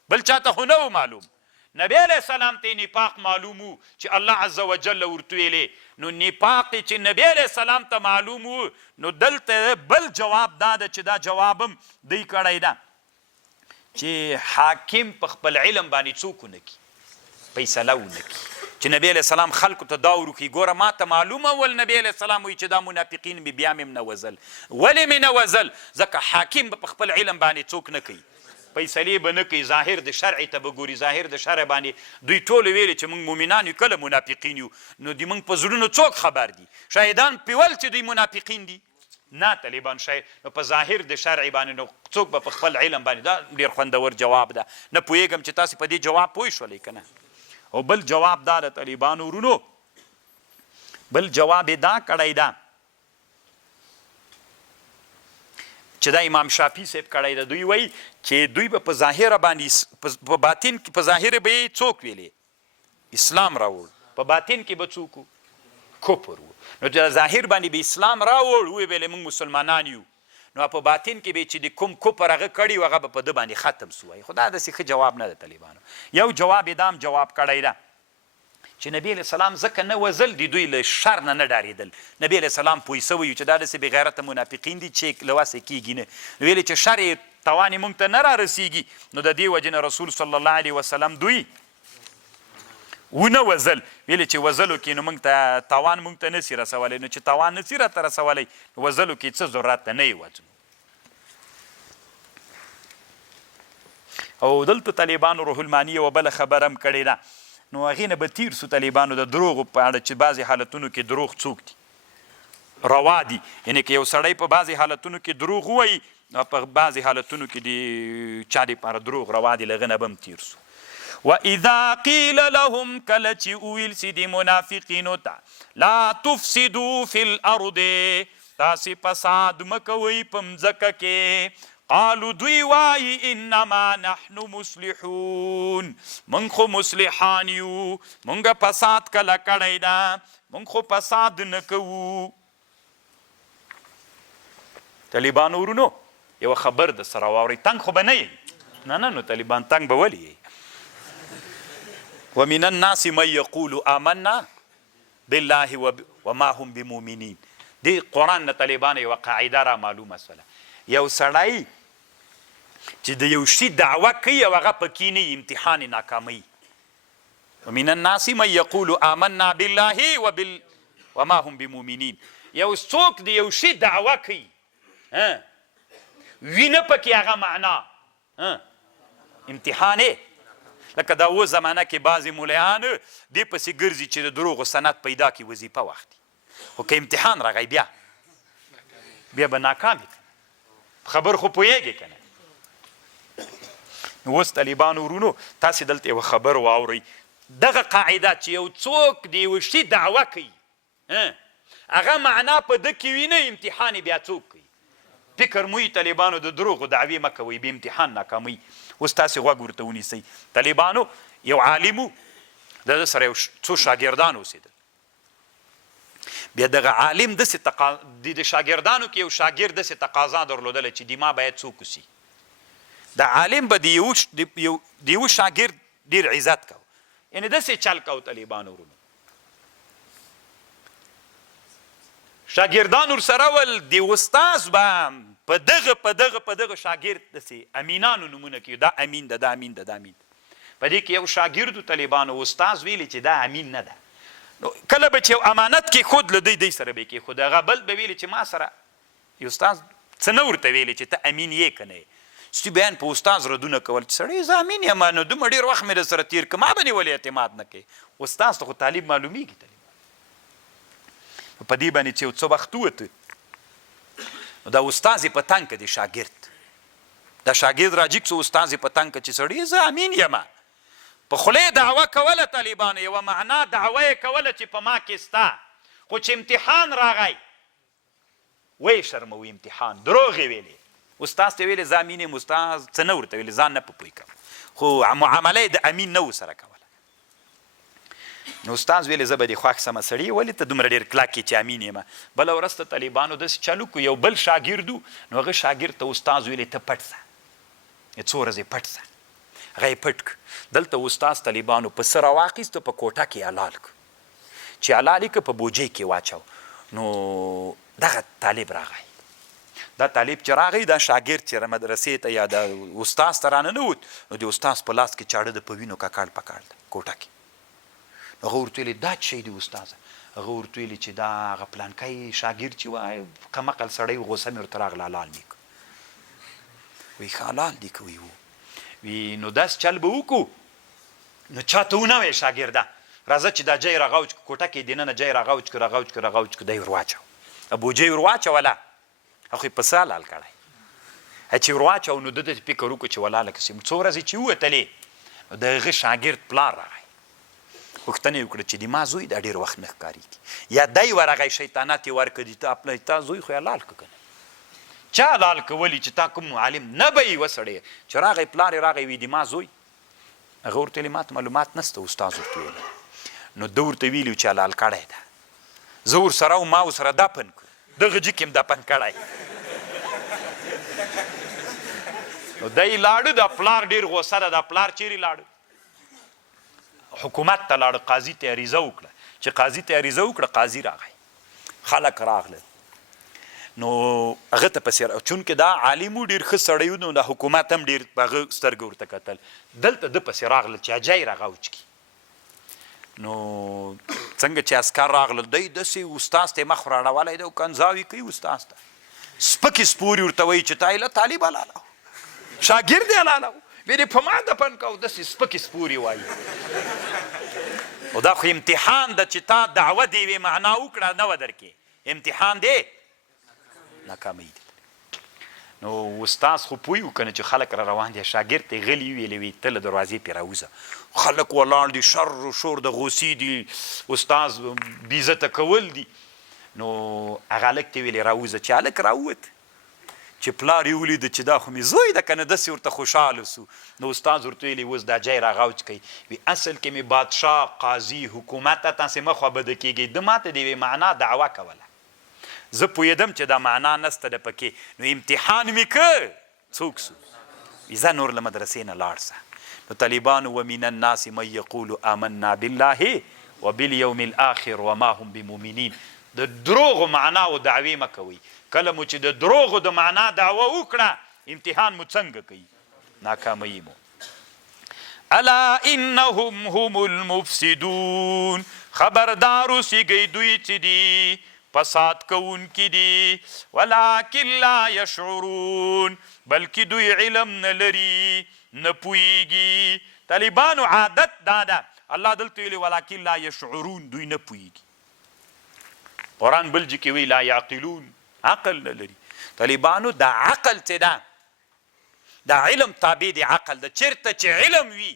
بل چاته خو نه و معلوم نبی علیه السلام ته نفاق معلوم و چې الله عز وجل ورته ویلې نو نفاق چې نبی علیه السلام ته معلوم و نو دلته بل جواب دا ده چې دا جواب هم دی کړی ده چې حاکم په خپل علم باندې څوک ونه کړي فیصله ونه کړي چې نبی علیه السلام خلکو ته دا وروښي ګوره ما ته معلومه ول نبی علیه السلام وایي چې دا منافقین مې بیا مې نه وزل ولې مې نه وزل ځکه حاکم به په خپل علم باندې څوک نه کوي فیصلې به نه کوي ظاهر د شرع ته به ګوري ظاهر د شرع باندې دوی ټول ویلي چې موږ مؤمنان یو کله منافقین یو نو د موږ په زړونو څوک خبر دي شاهدان پیول چې دوی منافقین دي نه طالبان شاید نو په ظاهر د شرع باندې نو څوک به په خپل علم باندې دا ډېر خوندور جواب ده نه پوهېږم چې تاسې په دې جواب پوه شولئ که نه او بل جواب دا د طالبانو ورونو بل جواب یې دا کړی ده چې دا امام شافعي صاحب کړی ده دوی وایي چې دوی به په ظاهره باندې په باطن کې په ظاهره به یې څوک ویلې اسلام راوړ په باطن کې به څوک کفر و نو د ظاهر باندې به اسلام راوړ ویې ویلې موږ مسلمانان یو نو په باطن کې به چې د کوم کفر هغه کړي و هغه به په ده باندې ختم سو وایي خو دا داسې ښه جواب نه ده طالبانو یو جواب یې دا هم جواب کړی ده چې نبی علیه السلام ځکه نه وزل د دوی له شر نه نه ډارېدل نبی علیه السلام پوه سوی و چې دا داسې بېغیرته منافقین دي چې له وسه کېږي نه نو ویلې چې شر یې توان یې موږ ته نه رارسېږي نو د دې وجې نه رسول صلی الله علیه وسلم دوی ونه وزل ویلې چې وزلو کې نو موږ ته تاوان موږ ته نسي رسولی نو چې تاوان نسي راته رسولی وزلو کې څه ضرورت ته نه یې وځو او دلته طالبانو روح المانی یوه بله خبره هم کړې ده نو هغې نه به تیر سو طالبانو د دروغو په اړه چې بعضې حالتونو کې دروغ څوک دي روا دي یعنې که یو سړی په بعضې حالتونو کې دروغ ووایي په بعضې حالتونو کې د چا دپاره دروغ روا دي له هغه نه به هم تیر سو واذا قیل لهم کله چې وویل سي د منافقینو ته لا تفسدو فی الارض تاسې فساد مه کوئ په مځکه کې قالو دوی وایي انما نحن مصلحون من خو مصلحان یو مونږ فساد کله کړی ده مونږ خو فساد نه کوو طالبانو ورونو یوه خبر د سره واورئ تنګ خو به نه یې نه نو طالبان تنګ به ولې یې ومن الناس من یقول آمنا بالله وما هم بمؤمنین دې قرآن نه طالبانو یوه قاعده را معلومه سوله یو سړی چې د یو شي دعوه کوي او هغه پکې نه امتحان یې ناکاموي ومن الناس من یقول آمنا بالله وما هم بمؤمنین یو څوک د یو شي دعوه کوي وینه پکې هغه معنا امتحان یې لکه دا اوس زمانه کې بعضې ملیان دې پسې ګرځي چې د دروغو سند پیدا کړي وظیفه واخلي خو که امتحان راغی بیا به ناکام یې خبر خو پوهېږې که نه نو اوس طالبانو ورونو تاسې دلته یوه خبر واورئ دغه قاعده چې یو څوک د یوه شي دعوه کوي هغه معنا په ده کې وي نه امتحان بیا څوک کوي فکر موی طالبانو د دروغو دعوې مه کوئ بې امتحان ناکاموي اوس تاسې غوږ ورته ونیسئ طالبانو یو عالم و د ده سره یو څو شاګردان اوسېدل بیا دغه عالم داسې د شاګردانو کې یو شاګرد داسې تقاضا درلودله چې د ما باید څوک اوسي د عالم به د یو شاګرد ډېر عزت کو یعنې داسې چل کو طالبانو ورونو شاګردان ورسره ول د استاذ به په دغه شاګرد داسې امینانو نومونه کوي دا امین ده دا امین ده دا امین ده په دې کې یو شاګردو طالبانو استاذ ویلي چې دا امین نه ده نو کله به چې یو امانت کې خود له دی سره به کې خود هغه بل به ویلي چې ما سره یو استاذ څه نه ورته ویلي چې ته امین یې که نه یې ستي بیان په استاذ ردونه کول چې سړی زه امین یم نو دومره ډېر وخت مې سره تېر که ما به ولې اعتماد نه کوې استاذ ته خو طالب معلومیږي په دې باندې چې یو څه وخت ووته نو دا استاذ یې په تنګ که دی شاګرد دا شاګرد راجیګ سو استاذ یې په تنګ که چې سړی زه امین یم په خوله یې دعوه کوله طالبانو یوه معنا دعوه یې کوله چې په ما کې ستا خو چې امتحان راغی ویې شرموي امتحان دروغ یې ویلې استاذ ته ویلې زه امین یم استاذ څه نه ورته ویلې ځان نه په پوی کوم خو معامله یې د امین نه ورسره کوله نو استاذ ویلې زه به دې خوښ سمه سړي ولې ته دومره ډېر کلک یې چې امین یم بله ورځ ته طالبانو داسې چالو کړو یو بل شاګرد و نو هغه شاګرد ته استاذ ویلې ته پټ سه څو ورځې پټ سه هغه یې پټ کړ دلته استاذ طالبانو په څه راواخیسته په کوټه کې حلال کړ چې حلال یې که په بوجۍ کې واچو نو دغه طالب راغی دا طالب چې راغی دا شاګرد چې مدرسې ته یا د استاذ ته راننوت نو د استاذ په لاس کې چاړه د په وینو ککاړ پکاړ ده کوټه کې هغه ورته ویلې دا څه شی دی استاذه هغه ورته ویلې چې دا هغه پلانکی شاګرد چې وای کمعقل سړی غوسه مې ورته راغله حلال مې کړ وی ښه حلال دي که وی نو داس چل به وکړو نو چاته ونه وایې شاګرده راځه چې دا جای راغوچ کړو کوټه کې دننه جای راغوچ کړو دی ور واچو ابوجۍ ور واچوله هغوی په څه حلال کړی چې ور واچو نو ده فکر وکړو چې ولاله کسې څو ورځې چې ووتلې نو د هغه شاګرد پلار راغی پوښتنه یې وکړه چې د ما زوی دا ډېر وخت نه ښکارېږي یا دی ورغی شیطانت یې ورکړي تا زوی خو حلال که که نه چا حلال کولی چې تا کوم عالم نه به یې وسړی چې راغی پلار یې راغی وي د ما زوی هغه ورته ویلې ما ته معلومات نشته استاذ ورته ویلي نو ده ورته ویلي چې حلال کړی ده زه ورسره و ما ورسره دفن کړو دغه جي کې هم دفن کړی نو دی لاړه د پلار ډېر غوسه ده دا پلار چیرې لاړه حکومت ته لاړه قاضي ته عریضه وکړه چې قاضي ته عریضه وکړه قاضي راغی خلک راغله نو هغه ته پسې چونکې دا عالم و ډېر ښه سړی و نو د حکومت هم ډېر په هغه سترګه ورته کتل دلته ده پسې راغله چې اجای راغوچ کړي نو څنګه چې عسکر راغلل دی داسې استاذ ته یې مخ راړولی دی او کنځاوې کوي استاذ ته سپکې سپورې ورته وایي چې تا یې له طالب حلاله شاګرد یې حلاله بیا دې په ما دفن کو داسې سپکې سپورې وایي او دا خو امتحان ده چې تا دعوه د یوې معنا وکړه نه وه درکې امتحان دی ناکامۍ دي نو استاذ خو پوه و که نه چې خلک را روان دي شاګرد ته یې غلي ویلې وي ته له دروازې پرې راوځه خلک ولاړ دي شر و شور د غوسې دي استاذ بېعزته کول دي نو هغه هلک ته ویلې راوځه چې هلک راووت چې پلار یې ولیده چې دا خو مې زوی ده که نه داسې ورته خوشحاله سو نو استاذ ورته ویلې اوس دا جای راغوچ کوي وي اصل کې مې بادشاه قاضي حکومت ته تاسې مه خوابده کېږئ ده ماته د یوې معنا دعوه کوله زه پوهېدم چې دا معنا نسته ده پکې نو امتحان مې که څوک سو ځه نور له مدرسې نه لاړ سه نو طالبانو ومن الناس من یقول آمنا بالله وبالیوم الاخر وما هم بمؤمنین د دروغو معنا و دعوې مه کوئ کله مو چې د دروغو د معنا دعوه وکړه امتحان مو څنګه کوي ناکاموي مو الا انهم هم المفسدون خبردار اوسئ دوی چې دي فساد کوونکي دي ولکن لا یشعرون بلکې دوی علم نه لري نه پوهیږي طالبانو عادت دا ده الله دلته ویلي ولکن لا یشعرون دوی نه پوهیږي قرآن بل ځای کې وی لا یعقلون عقل نه لري طالبانو دا عقل چې ده دا علم تابع دی عقل ده چېرته چې علم وي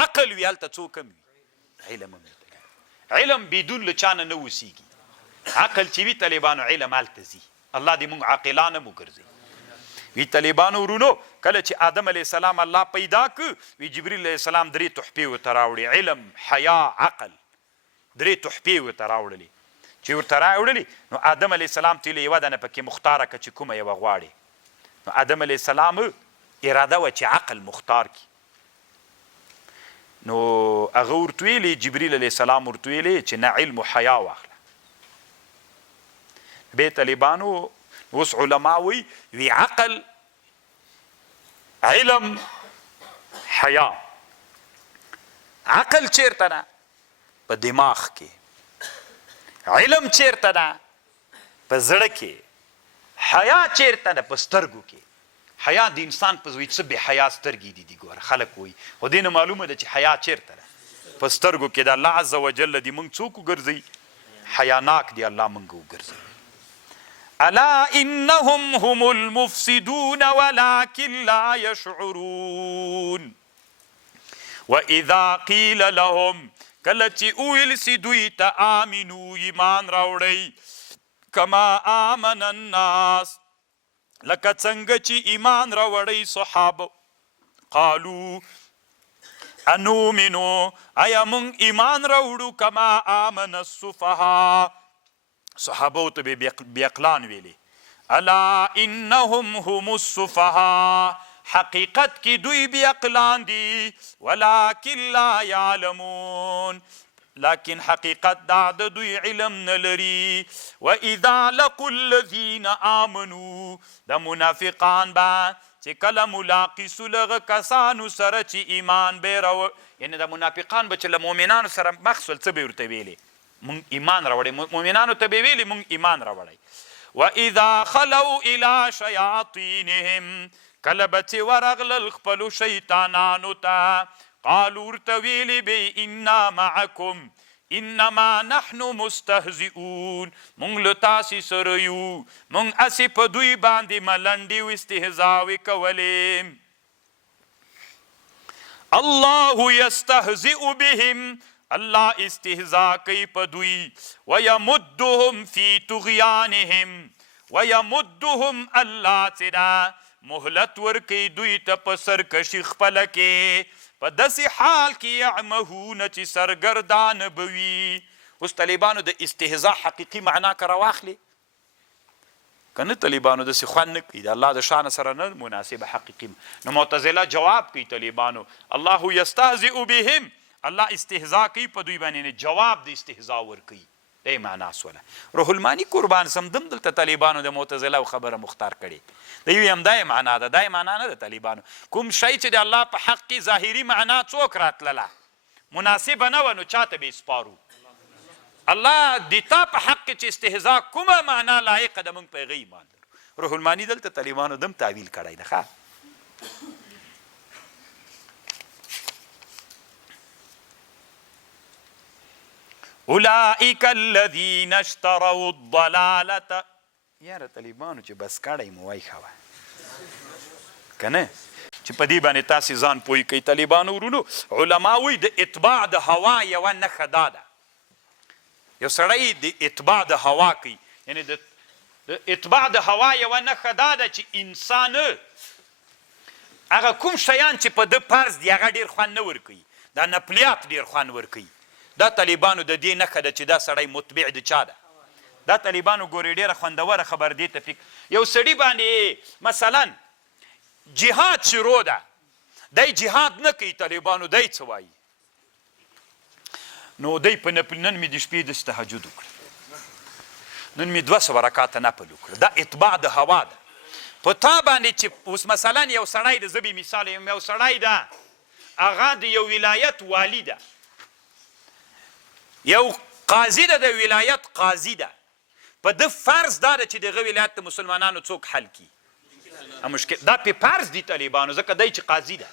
عقل وي هلته څوک هم وي علم هم علم بدون له چا نه نه اوسېږي عقل چې وي طالبانو علم هلته ځي الله دې مونږ عاقلانه مو ګرځوي وی طالبانو ورونو کله چې آدم علیه السلام الله پیدا که وی جبریل علیه السلام 3 تحفې ورته راوړي، علم، حیا، عقل، 3 تحفې ورته راوړلې. چې ورته راوړلې نو آدم علیه السلام ته یې یوه دانه پکې مختاره کړه چې کومه یوه غواړي. نو آدم علیه السلام اراده وه چې عقل مختار کړي. نو هغه ورته ویلې، جبریل علیه السلام ورته ویلې چې نه علم و حیا واخله. بیا طالبانو اوس علما وی عقل، علم، حیا. عقل چیرته ده؟ په دماغ کې. علم چیرته ده؟ په زړه کې. حیا چیرته ده؟ په سترګو کې. حیا د انسان په زوی څه بې حیا سترګې دي ګوره خلک وایي، خو دې نه معلومه ده چې حیا چیرته ده؟ په سترګو کې. د الله عز وجل دې موږ څوک وګرځوي؟ حیاناک دې الله موږ وګرځوي. الا انهم هم المفسدون ولكن لا يشعرون. واذا قيل لهم کله چې وویل سي دوی ته آمنو ایمان راوړئ کما آمن الناس لکه څنګه چې ایمان راوړئ صحابه، قالو انؤمنو آیا موږ ایمان راوړو کما آمن السفهاء. صحابو ته به بیعقلان ویلي. الا انهم هم السفهاء حقیقت کې دوی بیعقلان دي، ولکن لا یعلمون لیکن حقیقت دا د دوی علم نه لري. واذا لقوا الذین آمنوا د منافقان به چې کله ملاقي سو لغه کسانو سره چې ایمان به راوړي، یعنې د منافقان به چې له مؤمنانو سره مخ سول څه به ورته ویلي؟ مونږ ایمان راوړی. مؤمنانو ته به ویلي مونږ ایمان راوړی. واذا خلوا الى شیاطینهم کله به چې ورغلل خپلو شیطانانو ته، قالو ورته ویلي به انا معکم انما نحن مستهزئون مونږ له تاسې سره یو، مونږ هسې په دوی باندې ملنډې و استهزاوې کولې. الله یستهزئ بهم الله استهزا کوي په دوی. ویمدهم فی طغیانهم ویمدهم الله چې دا مهلت ورکوي دوی ته په سرکشي خپله کې، په داسې حال کې یعمهون چې سرګردانه به وي. اوس طالبانو د استهزا حقیقي معنا که راواخلي که نه، طالبانو داسې خوند نه کوي، د الله د شانه سره نه مناسبه حقیقي. نو معتزله جواب کوي طالبانو الله یستهزئ بهم الله استهزا کوي په دوی باندې، جواب د استهزا ورکوي. دی معنا سوله. روح المانی قربان سمدم دلته طالبانو د معتزله خبره مختار کړي. د یو هم دای معنا ده، دای معنا نه ده طالبانو. کوم شی چې د الله په حق کې ظاهري معنا څوک راتلله مناسبه نه وه نو چاته به سپارو. الله د تا په حق کې چې استهزا کومه معنا لایقه ده موږ په هغه ایمان لرو. روح المانی دلته طالبانو دم تعویل کړی ده. ښه اولئک الذین اشتروا الضلالة. یاره طالبانو چې بس کړی مو وای ښه وه که نه چې په دې باندې تاسې ځان پوه کوئ. طالبانو ورونو علما وایي د اتباع د هوا یوه نښه دا ده، یو سړی د اتباع د هوا کوي، یعنې د اتباع د هوا یوه نښه دا ده چې انسان هغه کوم شیان چې په ده فرض دي هغه ډېر خوند نه ورکوي، دا نفلیات ډېر خوند ورکوي. دا طالبانو د دې نښه ده چې دا سړی متبع د چا ده. دا طالبانو ګورې ډېره خوندوره خبر دې ته فکر یو سړي باندې مثلا جهاد شروع ده، دی جهاد نه کوي طالبانو، دی څه وایي؟ نو دی په نفل نن مې د شپې داسې تهجد وکړه، نن مې 200 رکاته نفل وکړه. دا اتباع د هوا ده په تا باندې. چې اوس مثلا یو سړی د زبې مثال یو سړی ده هغه د یو ولایت والی ده، یو قاضي ده د ولایت قاضي ده، په ده فرض دا ده چې دغه ولایت د مسلمانانو څوک حل کړي. مشکل دا په فرض دي طالبانو، ځکه دی چې قاضي ده.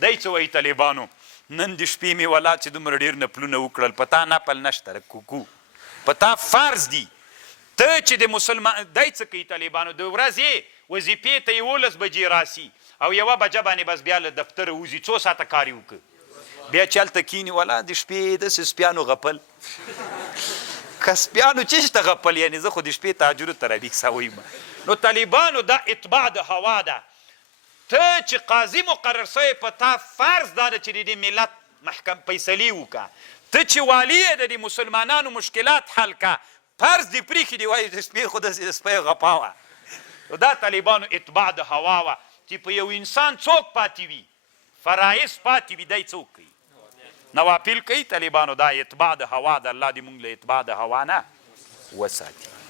دی څه وایي طالبانو؟ نن د شپې مې ولا چې دومره ډېر نفلونه وکړل، په تا نفل نشته کوکو، په تا فرض دي. ته چې د مسلمان دی څه کوي طالبانو؟ د ورځې وظیفې ته 11 بجې راسي او 1 بجه باندې بس بیا له دفتره وځي، 2 ساعته کار یې وکړي، بیا چې هلته کیني ولا د شپې داسې سپیانو غپل. که سپیانو چې شته غپل، یعنې زه خو د شپې تهجدو تراویح سوی یم، نو طالبانو دا اتباع د هوا ده. ته چې قاضي مقرر سوی په تا فرض دا ده چې د دې ملت محکم فیصلې وکړه. ته چې والي یې د دې مسلمانانو مشکلات حل که، فرض دې پرېښي دي وایي د سپۍ خو داسې د سپۍ غپا وه. نو دا طالبانو اتباع د هوا وه چې په یو انسان څوک پاتې وي، فرایض پاتې وي، دی څوک کوي؟ نوافل کوي. طالبانو دا اتباع د هوا د الله دې مونږ له اتباع د هوا نه وساتي.